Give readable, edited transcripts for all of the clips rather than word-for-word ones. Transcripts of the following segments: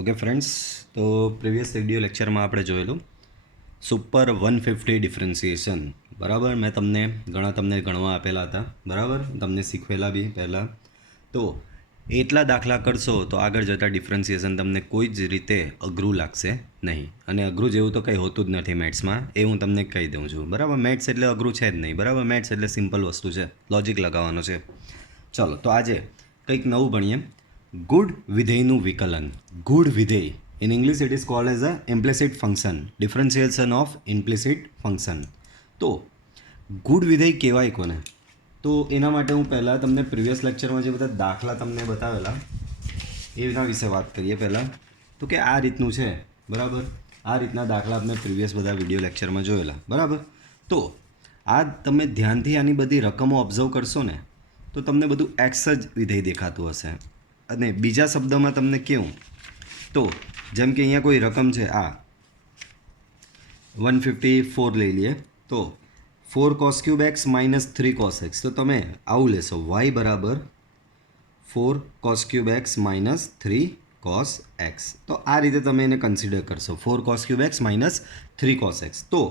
Okay friends, તો previous video લેક્ચરમાં આપણે જોયેલું સુપર 150 ડિફરન્સિએશન. બરાબર, મેં તમને ગણવા આપેલા હતા. બરાબર, તમને શીખવેલા બી પહેલાં. તો એટલા દાખલા કરશો તો આગળ જતાં ડિફરન્સિએશન તમને કોઈ જ રીતે અઘરું લાગશે નહીં. અને અઘરું જેવું તો કંઈ હોતું જ નથી મેથ્સમાં, એ હું તમને કહી દઉં છું. બરાબર, મેથ્સ એટલે અઘરું છે જ નહીં. બરાબર, મેથ્સ એટલે સિમ્પલ વસ્તુ છે, લોજિક લગાવવાનો છે. ચલો, તો આજે કંઈક નવું ભણીએ. ગુડ વિધેયનું વિકલન. ગુડ વિધેય, in English it is called as a implicit function, differentiation of implicit function. તો ગુડ વિધેય કહેવાય કોને? તો એના માટે હું પહેલાં તમને પ્રીવિયસ લેક્ચરમાં જે બધા દાખલા તમને બતાવેલા એના વિશે વાત કરીએ. પહેલાં તો કે આ રીતનું છે. બરાબર, આ રીતના દાખલા આપણે પ્રીવિયસ બધા વિડીયો લેક્ચરમાં જોયેલા. બરાબર, તો આ તમે ધ્યાનથી આની બધી રકમો ઓબ્ઝર્વ કરશો ને તો તમને બધું એક્સ જ વિધેય દેખાતું હશે. અને બીજા શબ્દમાં તમને કહું તો જેમ કે અહીંયા કોઈ રકમ છે, આ 154 લઈ લઈએ. તો 4 cos cube x minus 3 cos x. તો તમે આવું લેશો, વાય બરાબર 4 cos cube x minus 3 cos x. તો આ રીતે તમે એને કન્સિડર કરશો, 4 cos cube x minus 3 cos x. તો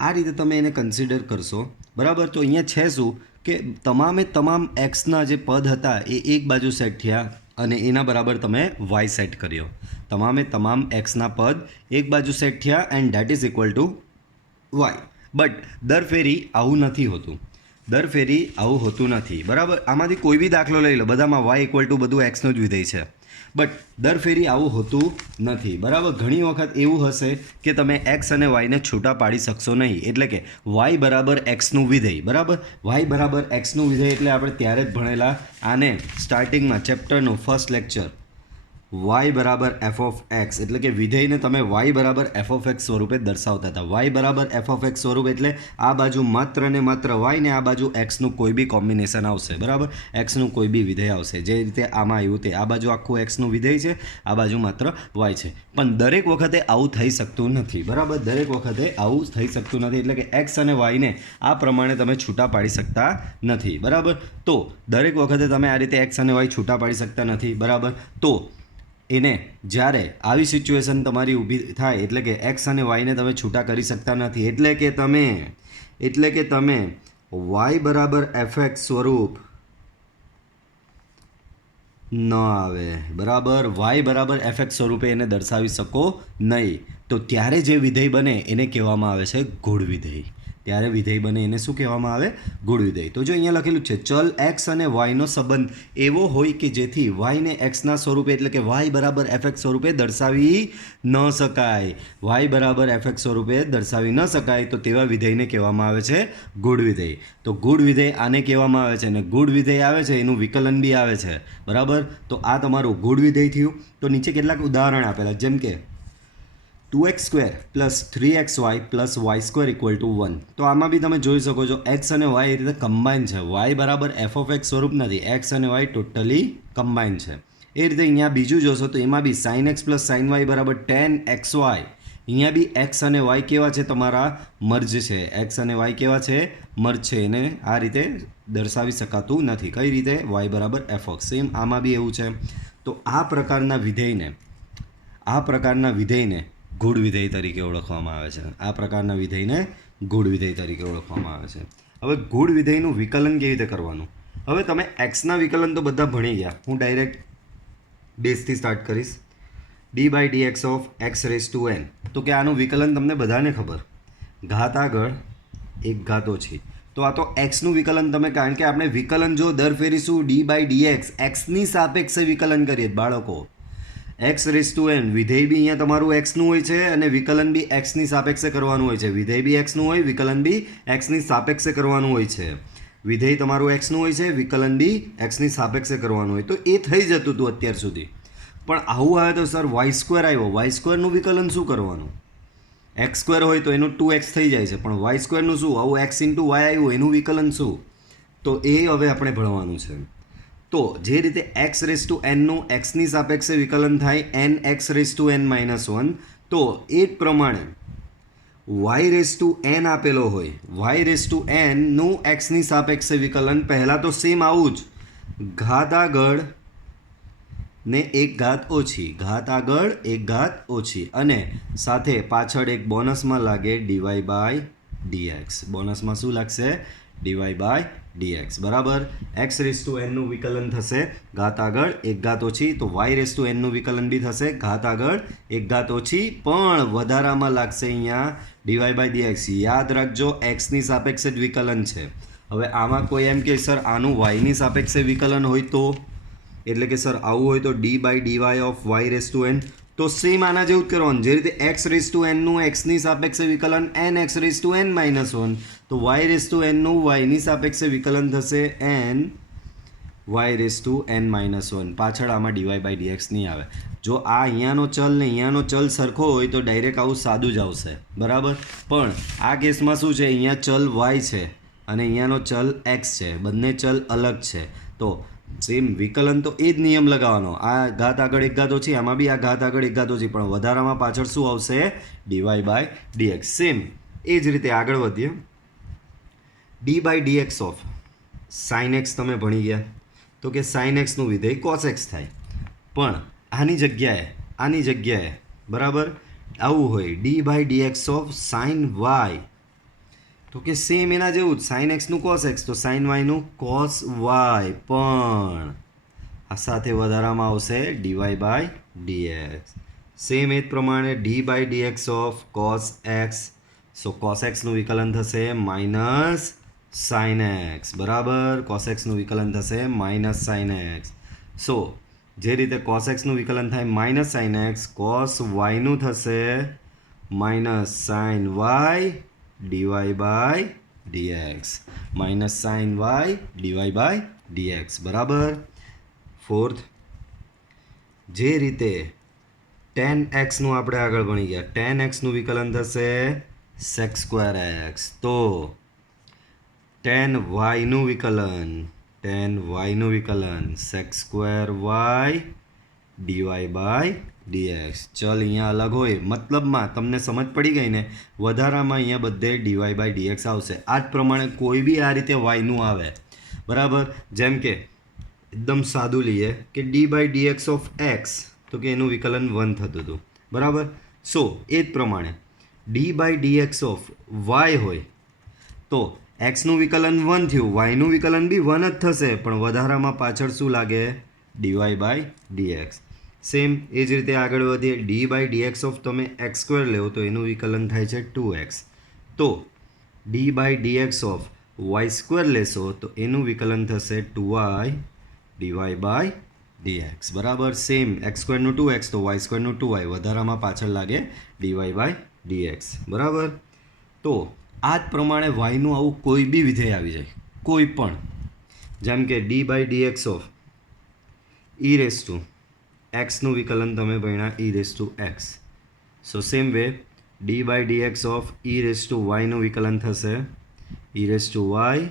આ રીતે તમે એને કન્સિડર કરશો. બરાબર, તો અહીંયા છે શું કે તમામ એક્સના જે પદ હતા એ એક બાજુ સેટ થયા અને એના બરાબર તમે વાય સેટ કર્યો. તમામ એક્સના પદ એક બાજુ સેટ થયા and that is equal to y. But દર ફેરી આવું નથી હોતું. દર ફેરી આવું હોતું નથી. બરાબર, આમાંથી કોઈ બી દાખલો લઈ લો, બધામાં વાય ઇક્વલ ટુ બધું એક્સનું જ વિધેય છે. બટ દર ફેરી આવું હોતું નથી. બરાબર, ઘણી વખત એવું હશે કે તમે એક્સ અને વાયને છૂટા પાડી શકશો નહીં. એટલે કે વાય બરાબર એક્સનું વિધેય. બરાબર, વાય બરાબર એક્સનું વિધેય એટલે આપણે ત્યારે જ ભણેલા આને સ્ટાર્ટિંગમાં ચેપ્ટરનું ફર્સ્ટ લેક્ચર, વાય બરાબર એફ ઓફ એક્સ. એટલે કે વિધેયને તમે વાય બરાબર એફ ઓફ એક્સ સ્વરૂપે દર્શાવતા હતા. વાય બરાબર એફ ઓફ એક્સ સ્વરૂપ એટલે આ બાજુ માત્ર ને માત્ર વાય ને આ બાજુ એક્સનું કોઈ બી કોમ્બિનેશન આવશે. બરાબર, એક્સનું કોઈ બી વિધેય આવશે. જે રીતે આમાં આવ્યું તે આ બાજુ આખું એક્સનું વિધેય છે, આ બાજુ માત્ર વાય છે. પણ દરેક વખતે આવું થઈ શકતું નથી. બરાબર, દરેક વખતે આવું થઈ શકતું નથી. એટલે કે એક્સ અને વાયને આ પ્રમાણે તમે છૂટા પાડી શકતા નથી. બરાબર, તો દરેક વખતે તમે આ રીતે એક્સ અને વાય છૂટા પાડી શકતા નથી. બરાબર, તો એને જ્યારે આવી સિચ્યુએશન તમારી ઊભી થાય એટલે કે એક્સ અને વાયને તમે છૂટા કરી શકતા નથી, એટલે કે તમે વાય બરાબર એફ એક્સ સ્વરૂપ ન આવે. બરાબર, વાય બરાબર એફ એક્સ સ્વરૂપે એને દર્શાવી શકો નહીં. તો ત્યારે જે વિધેય બને એને કહેવામાં આવે છે ગુણ વિધેય. ત્યારે વિધેય બને એને શું કહેવામાં આવે? ગુણ વિધેય. તો જો અહીંયા લખેલું છે, ચલ એક્સ અને વાયનો સંબંધ એવો હોય કે જેથી વાયને એક્સના સ્વરૂપે એટલે કે વાય બરાબર એફ એક્સ સ્વરૂપે દર્શાવી ન શકાય. વાય બરાબર એફ એક્સ સ્વરૂપે દર્શાવી ન શકાય તો તેવા વિધેયને કહેવામાં આવે છે ગુણ વિધેય. તો ગુણ વિધેય આને કહેવામાં આવે છે અને ગુણ વિધેય આવે છે એનું વિકલન બી આવે છે. બરાબર, તો આ તમારું ગુણ વિધેય થયું. તો નીચે કેટલાક ઉદાહરણ આપેલા, જેમ કે 2x² plus 3xy plus y² equal to 1. તો આમાં બી તમે જોઈ શકો છો એક્સ અને વાય એ રીતે કમ્બાઈન છે. વાય બરાબર એફ ઓફ એક્સ સ્વરૂપ નથી, એક્સ અને વાય ટોટલી કમ્બાઈન છે. એ રીતે અહીંયા બીજું જોશો તો એમાં બી sin x plus sin y બરાબર 10xy. અહીંયા બી એક્સ અને વાય કેવા છે? તમારા મર્જ છે. એક્સ અને વાય કેવા છે? મર્જ છે. એને આ રીતે દર્શાવી શકાતું નથી. કઈ રીતે? વાય બરાબર એફ ઓફ. સેમ આમાં બી એવું છે. તો આ પ્રકારના વિધેયને ગુણ વિધેય તરીકે ઓળખવામાં આવે છે. આ પ્રકારના વિધેયને ગુણ વિધેય તરીકે ઓળખવામાં આવે છે. હવે ગુણ વિધેયનું વિકલન કેવી રીતે કરવાનું? હવે તમે એક્સના વિકલન તો બધા ભણી ગયા. હું ડાયરેક્ટ બેઝથી સ્ટાર્ટ કરીશ. D by d x of x raise to n. તો કે આનું વિકલન તમને બધાને ખબર, ઘાત આગળ એક ઘાત ઓછી. તો આ તો એક્સનું વિકલન તમે, કારણ કે આપણે વિકલન જો દર ફેરીશું ડી બાય ડી એક્સ એક્સની સાપેક્ષે વિકલન કરીએ બાળકો. એક્સ રેસ ટુ એન વિધેય બી અહીંયા તમારું એક્સનું હોય છે અને વિકલન બી એક્સની સાપેક્ષે કરવાનું હોય છે. વિધેય બી એક્સનું હોય, વિકલન બી એક્સની સાપેક્ષે કરવાનું હોય છે. વિધેય તમારું એક્સનું હોય છે, વિકલન બી એક્સની સાપેક્ષે કરવાનું હોય. તો એ થઈ જતું હતું અત્યાર સુધી. પણ આવું આવે તો સર y² આવ્યો, y² વિકલન શું કરવાનું? x² હોય તો એનું 2x થઈ જાય છે, પણ y² નું શું? આવું x ઇન્ટુ વાય આવ્યું એનું વિકલન શું? તો એ હવે આપણે ભણવાનું છે. તો જે રીતે એક્સ રેસ ટુ એનનું એક્સની સાપેક્ષે વિકલન થાય n x raise to n minus 1, તો એ જ પ્રમાણે વાય રેસ ટુ એન આપેલો હોય, વાય રેસ ટુ એનનું એક્સની સાપેક્ષે વિકલન પહેલાં તો સેમ આવું જ, ઘાત આગળ ને એક ઘાત ઓછી, ઘાત આગળ એક ઘાત ઓછી, અને સાથે પાછળ એક બોનસમાં લાગે ડીવાય બાય ડીએક્સ. બોનસમાં શું લાગશે? Dy by dx. બરાબર. એક્સ રેસ ટુ એનનું વિકલન થશે ઘાત આગળ એક ઘાત ઓછી, તો વાય રેસ ટુ એનનું વિકલન બી થશે ઘાત આગળ એક ઘાત ઓછી, પણ વધારામાં લાગશે અહીંયા ડીવાય બાય ડીએક્સ. યાદ રાખજો, એક્સની સાપેક્ષે જ વિકલન છે. હવે આમાં કોઈ એમ કે સર આનું વાયની સાપેક્ષે વિકલન હોય તો, એટલે કે સર આવું હોય તો d by dy of y raise to n, તો સેમ આના જેવું જ કરવાનું. જે રીતે એક્સ રેસ ટુ એનનું એક્સની સાપેક્ષે વિકલન n x raise to n minus one, તો વાય રેસ ટુ એનનું વાયની સાપેક્ષે વિકલન થશે n y raise to n minus one. પાછળ આમાં ડીવાય બાય ડીએક્સ નહીં આવે. જો આ અહીંયાનો ચલ ને અહીંયાનો ચલ સરખો હોય તો ડાયરેક્ટ આવું સાદું જ આવશે. બરાબર. પણ આ કેસમાં શું છે, અહીંયા ચલ વાય છે અને અહીંયાનો ચલ એક્સ છે, બંને ચલ અલગ છે. તો સેમ વિકલન તો એ જ નિયમ લગાવવાનો. આ ઘાત આગળ એક ઘાત ઓછી, આમાં બી આ ઘાત આગળ એક ઘાત ઓછી, પણ વધારામાં પાછળ શું આવશે? Dy by dx. સેમ એ જ રીતે આગળ વધીએ. D by dx of sine x તમે ભણી ગયા, તો કે સાઇન એક્સનું વિધેય કોસ એક્સ થાય. પણ આની જગ્યાએ બરાબર આવું હોય d by dx of sine y, તો કે સેમ એના જેવું જ સાઇન એક્સનું કોસ એક્સ, તો સાઇન વાયનું કોસ વાય, પણ આ સાથે વધારામાં આવશે ડીવાય બાય ડીએક્સ. સેમ એ જ પ્રમાણે d by dx of cos x, so cos એક્સનું વિકલન થશે માઇનસ સાઇન એક્સ. બરાબર. કોસ એક્સનું વિકલન થશે માઇનસ સાઇન એક્સ. સો જે રીતે કોસ એક્સનું વિકલન થાય માઇનસ સાઇન એક્સ, કોસ વાયનું થશે minus sine y dy by dx. Minus sine y dy by dx. બરાબર. ફોર્થ, જે રીતે ટેન એક્સનું આપણે આગળ ભણી ગયા, ટેન એક્સનું વિકલન થશે સેક સ્ક્વેર એક્સ, તો ટેન વાયનું વિકલન sec square y dy by dx. ચલ અહીંયા અલગ હોય, મતલબમાં તમને સમજ પડી ગઈ ને, વધારામાં અહીંયા બધે ડીવાય બાય ડીએક્સ આવશે. આ જ પ્રમાણે કોઈ બી આ રીતે વાયનું આવે. બરાબર. જેમ કે એકદમ સાદું લઈએ કે d by dx of x, તો કે એનું વિકલન 1 થતું હતું. બરાબર. સો એ જ પ્રમાણે d by dx of y હોય તો એક્સનું વિકલન 1 થયું, વાયનું વિકલન બી 1 જ થશે, પણ વધારામાં પાછળ શું લાગે? Dy by dx. સેમ એ જ રીતે આગળ વધીએ. ડી બાય ડીએક્સ ઓફ તમે એક્સ સ્ક્વેર લેવો તો એનું વિકલન થાય છે 2x. તો d by dx of y square લેશો તો એનું વિકલન થશે 2y ડીવાય બાય ડીએક્સ. બરાબર. સેમ એક્સ સ્ક્વેરનું 2x તો વાય સ્ક્વેરનું 2y, વધારામાં પાછળ લાગે ડીવાય બાય ડીએક્સ. બરાબર. તો આ જ પ્રમાણે વાયનું આવું કોઈ બી વિધેય આવી જાય, કોઈ પણ, જેમ કે d by dx of e raise to એક્સનું વિકલન તમે ભણ્યા e raise to x. So same way d by dx of e raise to વાયનું વિકલન થશે e raise to y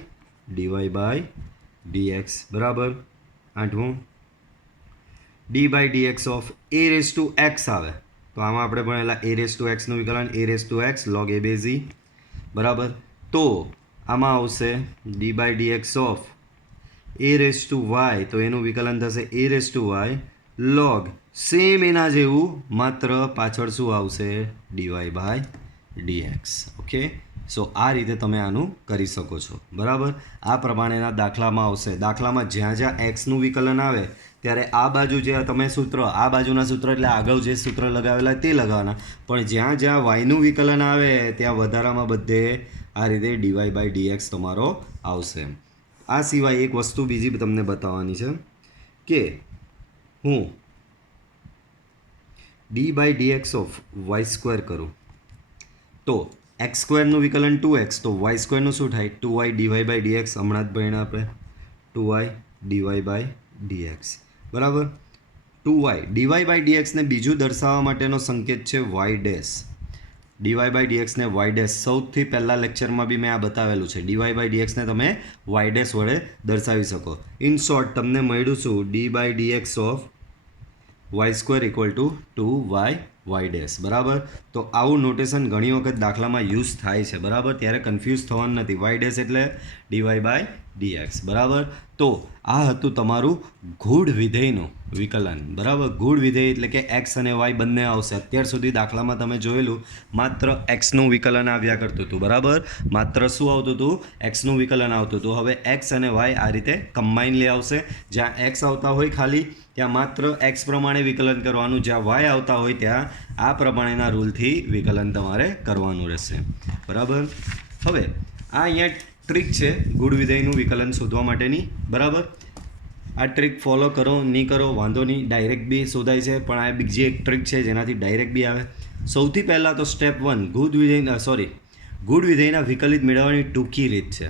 dy by dx. બરાબર. આઠમું, d by dx of a raise to x આવે તો આમાં આપણે ભણેલા એ રેસ ટુ એક્સનું વિકલન a raise to x log a base e. બરાબર. તો આમાં આવશે d by dx of a raise to y, તો એનું વિકલન થશે a raise to y log, same એના જેવું, માત્ર પાછળ શું આવશે? Dy by dx. Okay. So આ રીતે તમે આનું કરી શકો છો. બરાબર. આ પ્રમાણેના દાખલામાં આવશે. દાખલામાં જ્યાં જ્યાં એક્સનું વિકલન આવે ત્યારે આ બાજુ જે તમે સૂત્ર, આ બાજુના સૂત્ર એટલે આગળ જે સૂત્ર લગાવેલા તે લગાવવાના, પણ જ્યાં જ્યાં વાયનું વિકલન આવે ત્યાં વધારામાં બધે આ રીતે ડીવાય બાય ડીએક્સ તમારો આવશે. આ સિવાય એક વસ્તુ બીજી તમને બતાવવાની છે કે હું d by dx of y square કરું તો એક્સ સ્ક્વેરનું વિકલન 2x, તો વાય સ્ક્વેરનું શું થાય? 2y dy by dx. હમણાં જ ભણ્યા આપણે 2y ડીવાય બાય ડીએક્સ. બરાબર. 2y ડીવાય બાય ડીએક્સને બીજું દર્શાવવા માટેનો સંકેત છે વાય ડેશ. ડીવાય બાય ડીએક્સને વાય ડેશ, સૌથી પહેલાં લેક્ચરમાં બી મેં આ બતાવેલું છે. ડીવાય બાય ડીએક્સને તમે વાય ડેશ વડે દર્શાવી શકો. ઇન શોર્ટ તમને મળ્યું શું? D by dx of y square equal to 2y y dash. બરાબર. તો આવું નોટેશન ઘણી વખત દાખલામાં યુઝ થાય છે. બરાબર. ત્યારે કન્ફ્યુઝ થવાનું નથી. વાય ડેશ એટલે ડીવાય બાય dx બરાબર. તો આ હતું તમારું ગૂઢ વિધેયનું વિકલન બરાબર. ગૂઢ વિધેય એટલે કે એક્સ અને વાય બંને આવશે. અત્યાર સુધી દાખલામાં તમે જોયેલું માત્ર એક્સનું વિકલન આવ્યા કરતું હતું બરાબર. માત્ર શું આવતું હતું? એક્સનું વિકલન આવતું હતું. હવે એક્સ અને વાય આ રીતે કમ્બાઇનલી આવશે. જ્યાં એક્સ આવતા હોય ખાલી ત્યાં માત્ર એક્સ પ્રમાણે વિકલન કરવાનું, જ્યાં વાય આવતા હોય ત્યાં આ પ્રમાણેના રૂલથી વિકલન તમારે કરવાનું રહેશે બરાબર. હવે આ અહીંયા ટ્રીક છે ગૂઢ વિધેયનું વિકલન શોધવા માટેની બરાબર. આ ટ્રીક ફોલો કરો નહીં કરો વાંધો નહીં, ડાયરેક્ટ બી શોધાય છે, પણ આ બીજી એક ટ્રીક છે જેનાથી ડાયરેક્ટ બી આવે. સૌથી પહેલાં તો સ્ટેપ 1 ગૂઢ વિધેયના વિકલિત મેળવવાની ટૂંકી રીત છે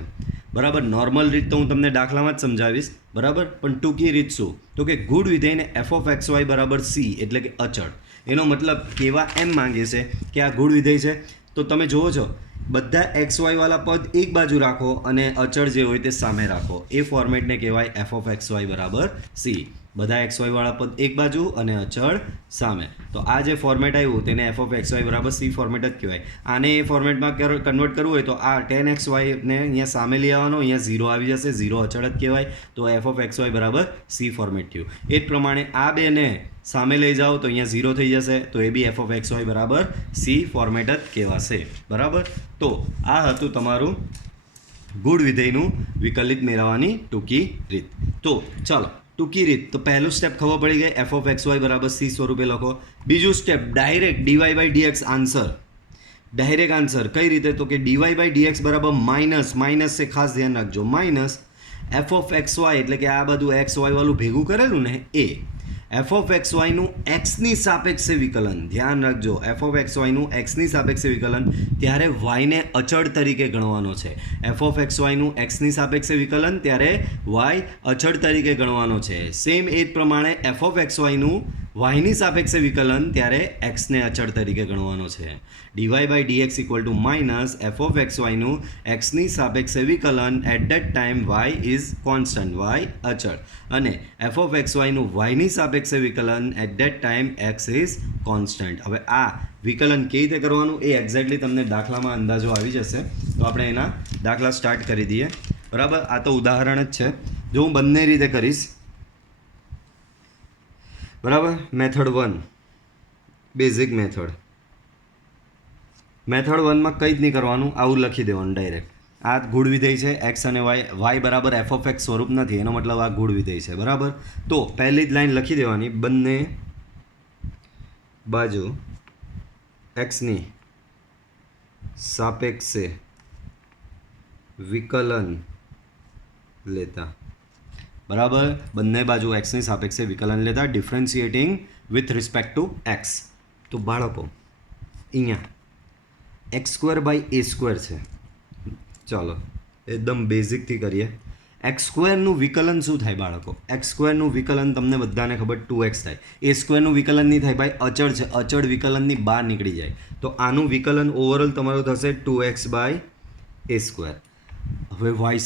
બરાબર. નોર્મલ રીત તો હું તમને દાખલામાં જ સમજાવીશ બરાબર, પણ ટૂંકી રીત શું? તો કે ગૂઢ વિધેયને એફ ઓફ એક્સ વાય બરાબર સી એટલે કે અચળ. એનો મતલબ કેવા એમ માંગે છે કે આ ગૂઢ વિધેય છે તો તમે જુઓ છો બધા એક્સ વાયવાળા પદ એક બાજુ રાખો અને અચળ જે હોય તે સામે રાખો. એ ફોર્મેટને કહેવાય એફ ઓફ એક્સ વાય બરાબર સી. બધા એક્સ વાયવાળા પદ એક બાજુ અને અચળ સામે. તો આ જે ફોર્મેટ આવ્યું તેને એફ ઓફ એક્સ વાય બરાબર સી ફોર્મેટ જ કહેવાય. આને એ ફોર્મેટમાં કન્વર્ટ કરવું હોય તો આ ટેન એક્સ વાયને અહીંયા સામે લઈ આવવાનો, અહીંયા 0 આવી જશે, 0 અચળ જ કહેવાય. તો એફ ઓફ એક્સ વાય બરાબર સી ફોર્મેટ થયું. એ જ પ્રમાણે આ બેને સામે લઈ જાઓ તો અહીંયા 0 થઈ જશે, તો એ બી એફ ઓફ એક્સ વાય બરાબર સી ફોર્મેટ જ કહેવાશે બરાબર. તો આ હતું તમારું ગૂઢ વિધેયનું વિકલિત મેળવવાની ટૂંકી રીત. તો ચાલો ટૂંકી રીત તો પહેલું સ્ટેપ ખબર પડી ગઈ, એફ ઓફ એક્સ વાય બરાબર સી સ્વરૂપે લખો. બીજું step direct dy by dx answer. Direct answer કઈ રીતે? તો કે ડીવાય બાય ડીએક્સ બરાબર માઇનસ છે, ખાસ ધ્યાન રાખજો, minus f of x y એટલે કે આ બધું એક્સ વાય વાળું ભેગું કરેલું ને એ એફ ઓફ એક્સ વાયનું એક્સની સાપેક્ષે વિકલન. ધ્યાન રાખજો, એફ ઓફ એક્સ વાયનું એક્સની સાપેક્ષે વિકલન ત્યારે વાયને અચળ તરીકે ગણવાનો છે. એફ ઓફ એક્સ વાયનું એક્સની સાપેક્ષે વિકલન ત્યારે વાય અચળ તરીકે ગણવાનો છે. સેમ એ જ પ્રમાણે એફ ઓફ એક્સ વાયનું વાયની સાપેક્ષે વિકલન ત્યારે એક્સને અચળ તરીકે ગણવાનો છે. Dy by dx equal to minus f of x વાયનું એક્સની સાપેક્ષે વિકલન at that time y is constant, y અચળ, અને એફ ઓફ એક્સ વાયનું વાયની સાપેક્ષે વિકલન at that time x is constant. હવે આ વિકલન કેવી રીતે કરવાનું એ એક્ઝેક્ટલી તમને દાખલામાં અંદાજો આવી જશે. તો આપણે એના દાખલા સ્ટાર્ટ કરી દઈએ બરાબર. આ તો ઉદાહરણ જ છે, જો હું બંને રીતે કરીશ બરાબર. Method 1 basic method. મેથડ 1માં કંઈ જ નહીં કરવાનું, આવું લખી દેવાનું ડાયરેક્ટ. આ ગૂઢ વિધેય છે એક્સ અને વાય બરાબર એફ ઓફ એક્સ સ્વરૂપ નથી, એનો મતલબ આ ગૂઢ વિધેય છે બરાબર. તો પહેલી જ લાઈન લખી દેવાની, બંને બાજુ એક્સની સાપેક્ષે વિકલન લેતા બરાબર. બંને બાજુ એક્સની સાપેક્ષે વિકલન લેતા differentiating with respect to x. તો બાળકો અહીંયા x square by a square છે. ચાલો એકદમ બેઝિકથી કરીએ. એક્સ સ્ક્વેરનું વિકલન શું થાય બાળકો? એક્સ સ્ક્વેરનું વિકલન તમને બધાને ખબર 2x થાય. એ સ્ક્વેરનું વિકલન નહીં થાય ભાઈ, અચળ છે, અચળ વિકલનની બહાર નીકળી જાય. તો આનું વિકલન ઓવરઓલ તમારું થશે 2x બાય એ સ્ક્વેર. હવે વાય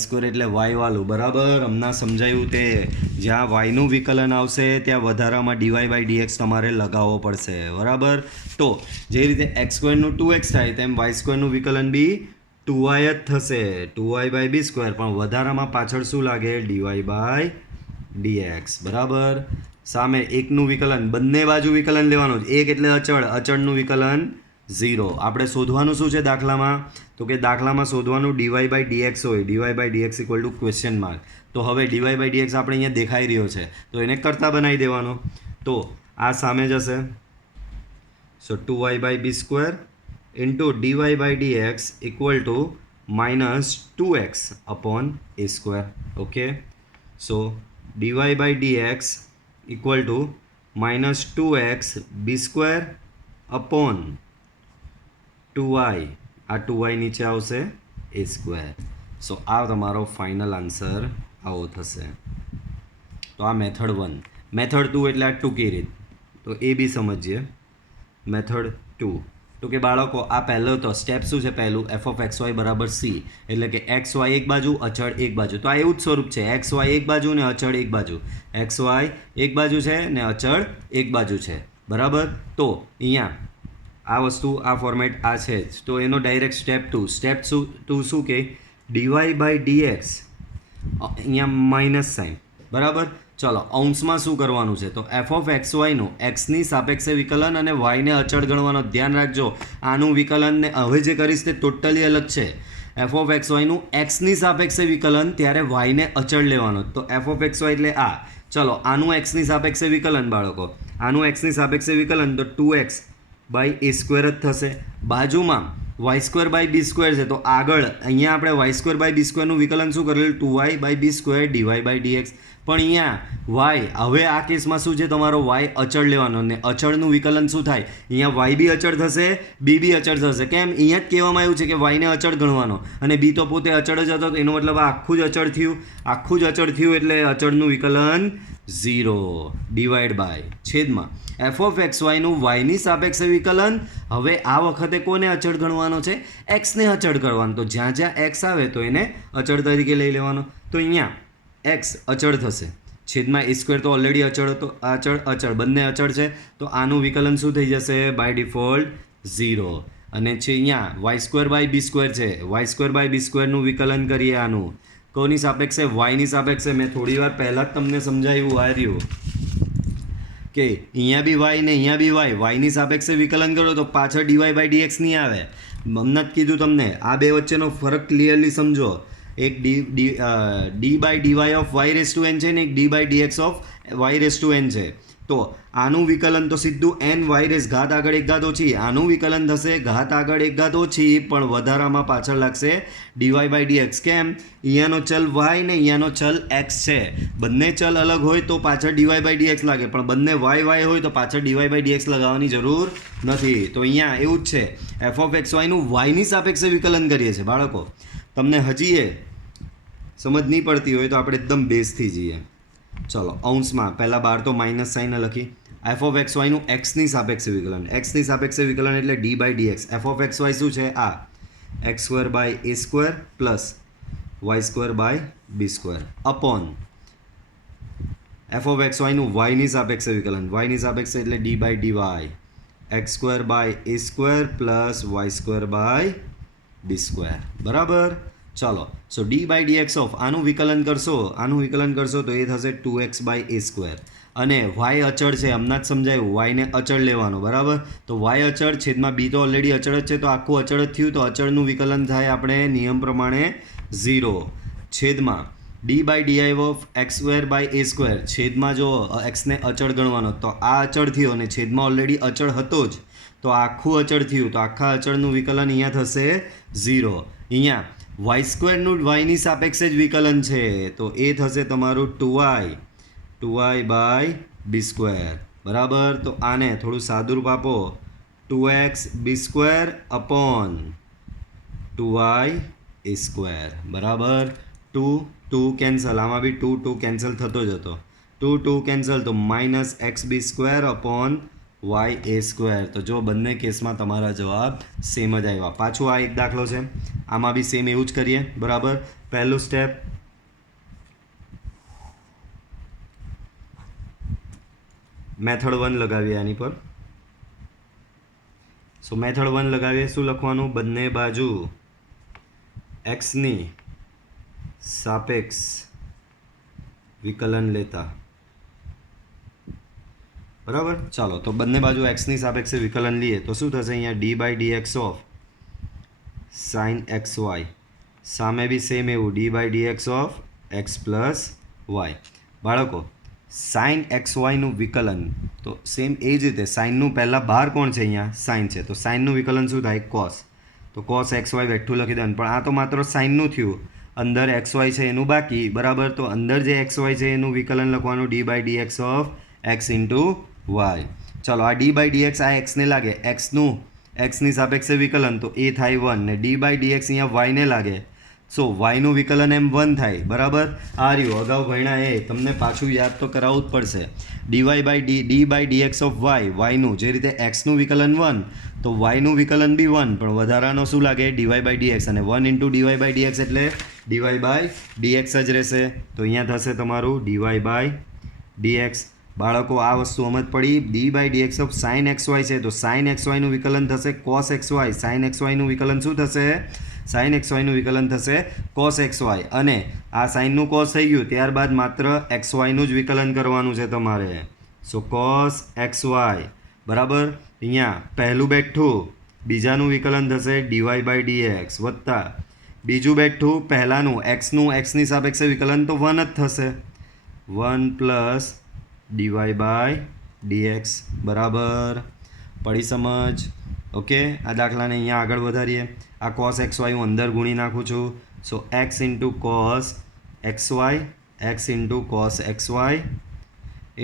સ્ક્વેર એટલે વાય વાળું બરાબર. હમણાં સમજાયું તે જ્યાં વાયનું વિકલન આવશે ત્યાં વધારામાં ડીવાય બાય ડીએક્સ તમારે લગાવવો પડશે બરાબર. તો જે રીતે એક્સ સ્ક્વેરનું 2x થાય તેમ વાય સ્ક્વેરનું વિકલન બી 2y જ થશે, 2y બાય બી સ્ક્વેર, પણ વધારામાં પાછળ શું લાગે? ડીવાય બાય ડીએક્સ બરાબર. સામે એકનું વિકલન, બંને બાજુ વિકલન લેવાનું જ. એક એટલે અચળ, અચળનું વિકલન 0. આપણે શોધવાનું શું છે દાખલામાં? તો કે દાખલામાં શોધવાનું ડીવાય બાય ડીએક્સ હોય. Dy by dx equal to question mark. તો હવે ડીવાય બાય ડીએક્સ આપણે અહીંયા દેખાઈ રહ્યો છે તો એને કરતા બનાવી દેવાનો. તો આ સામે જશે, so 2y by b square into dy by dx equal to minus 2x upon a square. Okay, so dy by dx equal to minus 2x b square upon 2y. આ 2y નીચે આવશે એ સ્ક્વેર. સો આ તમારો final answer આવો થશે. તો આ method 1. Method 2 એટલે આ ટૂંકી રીત, તો એ બી સમજીએ. મેથડ 2 તો કે બાળકો આ પહેલો તો સ્ટેપ શું છે? પહેલું એફ ઓફ એક્સ વાય બરાબર સી એટલે કે એક્સ વાય એક બાજુ, અચળ એક બાજુ. તો આ એવું જ સ્વરૂપ છે, એક્સ વાય એક બાજુ ને અચળ એક બાજુ. એક્સ વાય એક બાજુ છે ને અચળ એક બાજુ છે બરાબર. તો અહીંયા આ વસ્તુ આ ફોર્મેટ આ છે જ. તો એનો ડાયરેક્ટ સ્ટેપ 2 શું કે ડીવાય બાય ડીએક્સ અહીંયા માઇનસ સાઇન, બરાબર. ચલો અંશમાં શું કરવાનું છે, તો એફ ઓફ એક્સ વાયનું એક્સની સાપેક્ષે વિકલન અને વાયને અચળ ગણવાનો. ધ્યાન રાખજો, આનું વિકલન ને હવે જે કરીશ તે ટોટલી અલગ છે. એફ ઓફ એક્સ વાયનું એક્સની સાપેક્ષે વિકલન, ત્યારે વાયને અચળ લેવાનો. તો એફ ઓફ એક્સ વાય એટલે આ. ચલો આનું એક્સની સાપેક્ષે વિકલન બાળકો, આનું એક્સની સાપેક્ષે વિકલન તો 2x બાય એ સ્ક્વેર જ થશે. બાજુમાં y square by b square છે, તો આગળ અહીંયા આપણે વાય સ્ક્વેર બાય બી સ્ક્વેરનું વિકલન શું કરેલું, 2y by b square dy by dx. પણ અહીંયા વાય, હવે આ કેસમાં શું છે, તમારો વાય અચળ લેવાનો, અને અચળનું વિકલન શું થાય, અહીંયા વાય બી અચળ થશે, બી બી અચળ થશે. કેમ, અહીંયા જ કહેવામાં આવ્યું છે કે વાયને અચળ ગણવાનો, અને બી તો પોતે અચળ જ હતો, તો એનો મતલબ આખું જ અચળ થયું. આખું જ અચળ થયું એટલે અચળનું વિકલન 0 ડિવાઈડ બાય છેદમાં એફ ઓફ એક્સ વાયનું વાયની સાપેક્ષે વિકલન. હવે આ વખતે કોને અચળ ગણવાનો છે, એક્સને અચળ ગણવાનો. તો જ્યાં જ્યાં એક્સ આવે તો એને અચળ તરીકે લઈ લેવાનો. તો અહીંયા એક્સ અચળ થશે, છેદમાં એ સ્ક્વેર તો ઓલરેડી અચળ હતો, અચળ અચળ બંને અચળ છે, તો આનું વિકલન શું થઈ જશે, બાય ડિફોલ્ટ 0. અને છે અહીંયા y square by b square છે, વાય સ્ક્વેર બાય બી સ્ક્વેરનું વિકલન કરીએ. આનું કોની સાપેક્ષે, વાયની સાપેક્ષે. મેં થોડી વાર પહેલાં જ તમને સમજાવ્યું આ રહ્યું કે અહીંયા બી વાય ને અહીંયા બી વાય, વાયની સાપેક્ષે વિકલન કરો તો પાછળ ડીવાય બાય ડીએક્સ નહીં આવે. હમણાં જ કીધું તમને, આ બે વચ્ચેનો ફરક ક્લિયરલી સમજો. એક d by dy of y raise to n છે ને એક d by dx of y raise to n છે. તો આનું વિકલન તો સીધું એન વાય રેસ ઘાત આગળ એક ઘાત ઓછી, આનું વિકલન થશે ઘાત આગળ એક ઘાત ઓછી, પણ વધારામાં પાછળ લાગશે ડીવાય બાય ડીએક્સ. કેમ, અહીંયાનો ચલ વાય ને અહીંયાનો ચલ એક્સ છે. બંને ચલ અલગ હોય તો પાછળ ડીવાય બાય ડીએક્સ લાગે, પણ બંને વાય વાય હોય તો પાછળ ડીવાય બાય ડીએક્સ લગાવવાની જરૂર નથી. તો અહીંયા એવું જ છે, એફ ઓફ એક્સ વાયનું વાયની સાપેક્ષે વિકલન કરીએ છીએ. બાળકો તમને હજી એ સમજ નહીં પડતી હોય તો આપણે એકદમ બેઝથી જઈએ. ચલો અંશમાં પહેલાં બાર તો માઇનસ સાઇન લખી. એફ ઓફ એક્સ વાયનું એક્સની સાપેક્ષે વિકલન, એક્સની સાપેક્ષે વિકલન એટલે d by dx. F of x y શું છે, આ x square by a square plus y square by b square upon f of x વાયનું વાયની સાપેક્ષે વિકલન, વાયની સાપેક્ષે એટલે d by dy x square by a square plus y square by b square. બરાબર. ચાલો, so d by dx of આનું વિકલન કરશો તો એ થશે 2x બાય એ સ્ક્વેર. અને વાય અચળ છે, હમણાં જ સમજાયું, વાયને અચળ લેવાનો. બરાબર. તો વાય અચળ છેદમાં બી તો ઓલરેડી અચળ જ છે, તો આખું અચળ જ થયું, તો અચળનું વિકલન થાય આપણે નિયમ પ્રમાણે 0 છેદમાં d by dy of x square by a square. છેદમાં જો એક્સને અચળ ગણવાનો, તો આ અચળ થયો અને છેદમાં ઓલરેડી અચળ હતો જ, તો આખું અચળ થયું, તો આખા અચળનું વિકલન અહીંયા થશે 0. અહીંયા વાય સ્ક્વેરનું વાયની સાપેક્ષે જ વિકલન છે, તો એ થશે તમારું 2y બાય બી સ્ક્વેર. બરાબર. તો આને થોડું સાદુરૂપ આપો, 2x b square upon 2y એ સ્ક્વેર. બરાબર. 2 કેન્સલ, આમાં બી 2 કેન્સલ થતો જ હતો, 2 કેન્સલ, તો માઇનસ એક્સ બી સ્ક્વેર અપોન વાય એ સ્ક્વેર. તો જો બંને કેસમાં તમારા જવાબ સેમ જ આવ્યા. પાછું આ એક દાખલો છે, આમાં બી સેમ એવું જ કરીએ. બરાબર. પહેલું સ્ટેપ, મેથડ 1 લગાવીએ આની પર. સો મેથડ 1 લગાવીએ. શું લખવાનું, બંને બાજુ એક્સની સાપેક્ષ વિકલન લેતા. બરાબર. ચાલો, તો બંને બાજુ એક્સની સાપેક્ષે વિકલન લઈએ તો શું થશે, અહીંયા d by dx of sine x y, સામે બી સેમ એવું d by dx of x plus y. બાળકો સાઇન એક્સ વાયનું વિકલન તો સેમ એ જ રીતે, સાઇનનું પહેલાં બહાર કોણ છે, અહીંયા સાઇન છે, તો સાઇનનું વિકલન શું થાય, કોસ. તો કોસ એક્સ વાય બેઠું લખી દેવાનું. પણ આ તો માત્ર સાઇનનું થયું, અંદર એક્સ વાય છે એનું બાકી. બરાબર. તો અંદર જે એક્સ વાય છે એનું વિકલન લખવાનું d by dx of x into y. ચલો, આ ડી બાય ડીએક્સ આ એક્સને લાગે, એક્સની સાપેક્ષે વિકલન તો એ થાય 1, ને ડી બાય ડીએક્સ અહીંયા વાયને લાગે, સો વાયનું વિકલન એમ 1 થાય. બરાબર. આ રહ્યું અગાઉ ભણ્યા એ, તમને પાછું યાદ તો કરાવવું જ પડશે. Dy by d by dx of વાયનું જે રીતે એક્સનું વિકલન 1, તો વાયનું વિકલન બી 1, પણ વધારાનો શું લાગે, ડીવાય બાય ડીએક્સ, અને 1 ઇન્ટુ ડીવાય બાય ડીએક્સ એટલે ડીવાય બાય ડીએક્સ જ રહેશે. તો અહીંયા થશે તમારું ડીવાય બાય ડીએક્સ. બાળકો આ વસ્તુ સમજ પડી. D by dx of sine x y છે, તો સાઇન એક્સ વાયનું વિકલન થશે cos x y. Sine x વાયનું વિકલન શું થશે, સાઇન એક્સ વાયનું વિકલન થશે કોસ એક્સ વાય, અને આ સાઇનનું કોસ થઈ ગયું, ત્યારબાદ માત્ર એક્સ વાયનું જ વિકલન કરવાનું છે તમારે. સો કોસ એક્સ વાય બરાબર, અહીંયા પહેલું બેઠું બીજાનું વિકલન થશે ડીવાય બાય ડીએક્સ, વત્તા બીજું બેઠું પહેલાંનું એક્સનું એક્સની સાપેક્ષે વિકલન તો 1 જ થશે, 1 પ્લસ ડીવાય બાય ડીએક્સ. બરાબર, પડી સમજ? ઓકે, આ દાખલાને અહીંયા આગળ વધારીએ. આ કોસ એક્સ વાય હું અંદર ગુણી નાખું છું. So x into cos x y, x into cos x y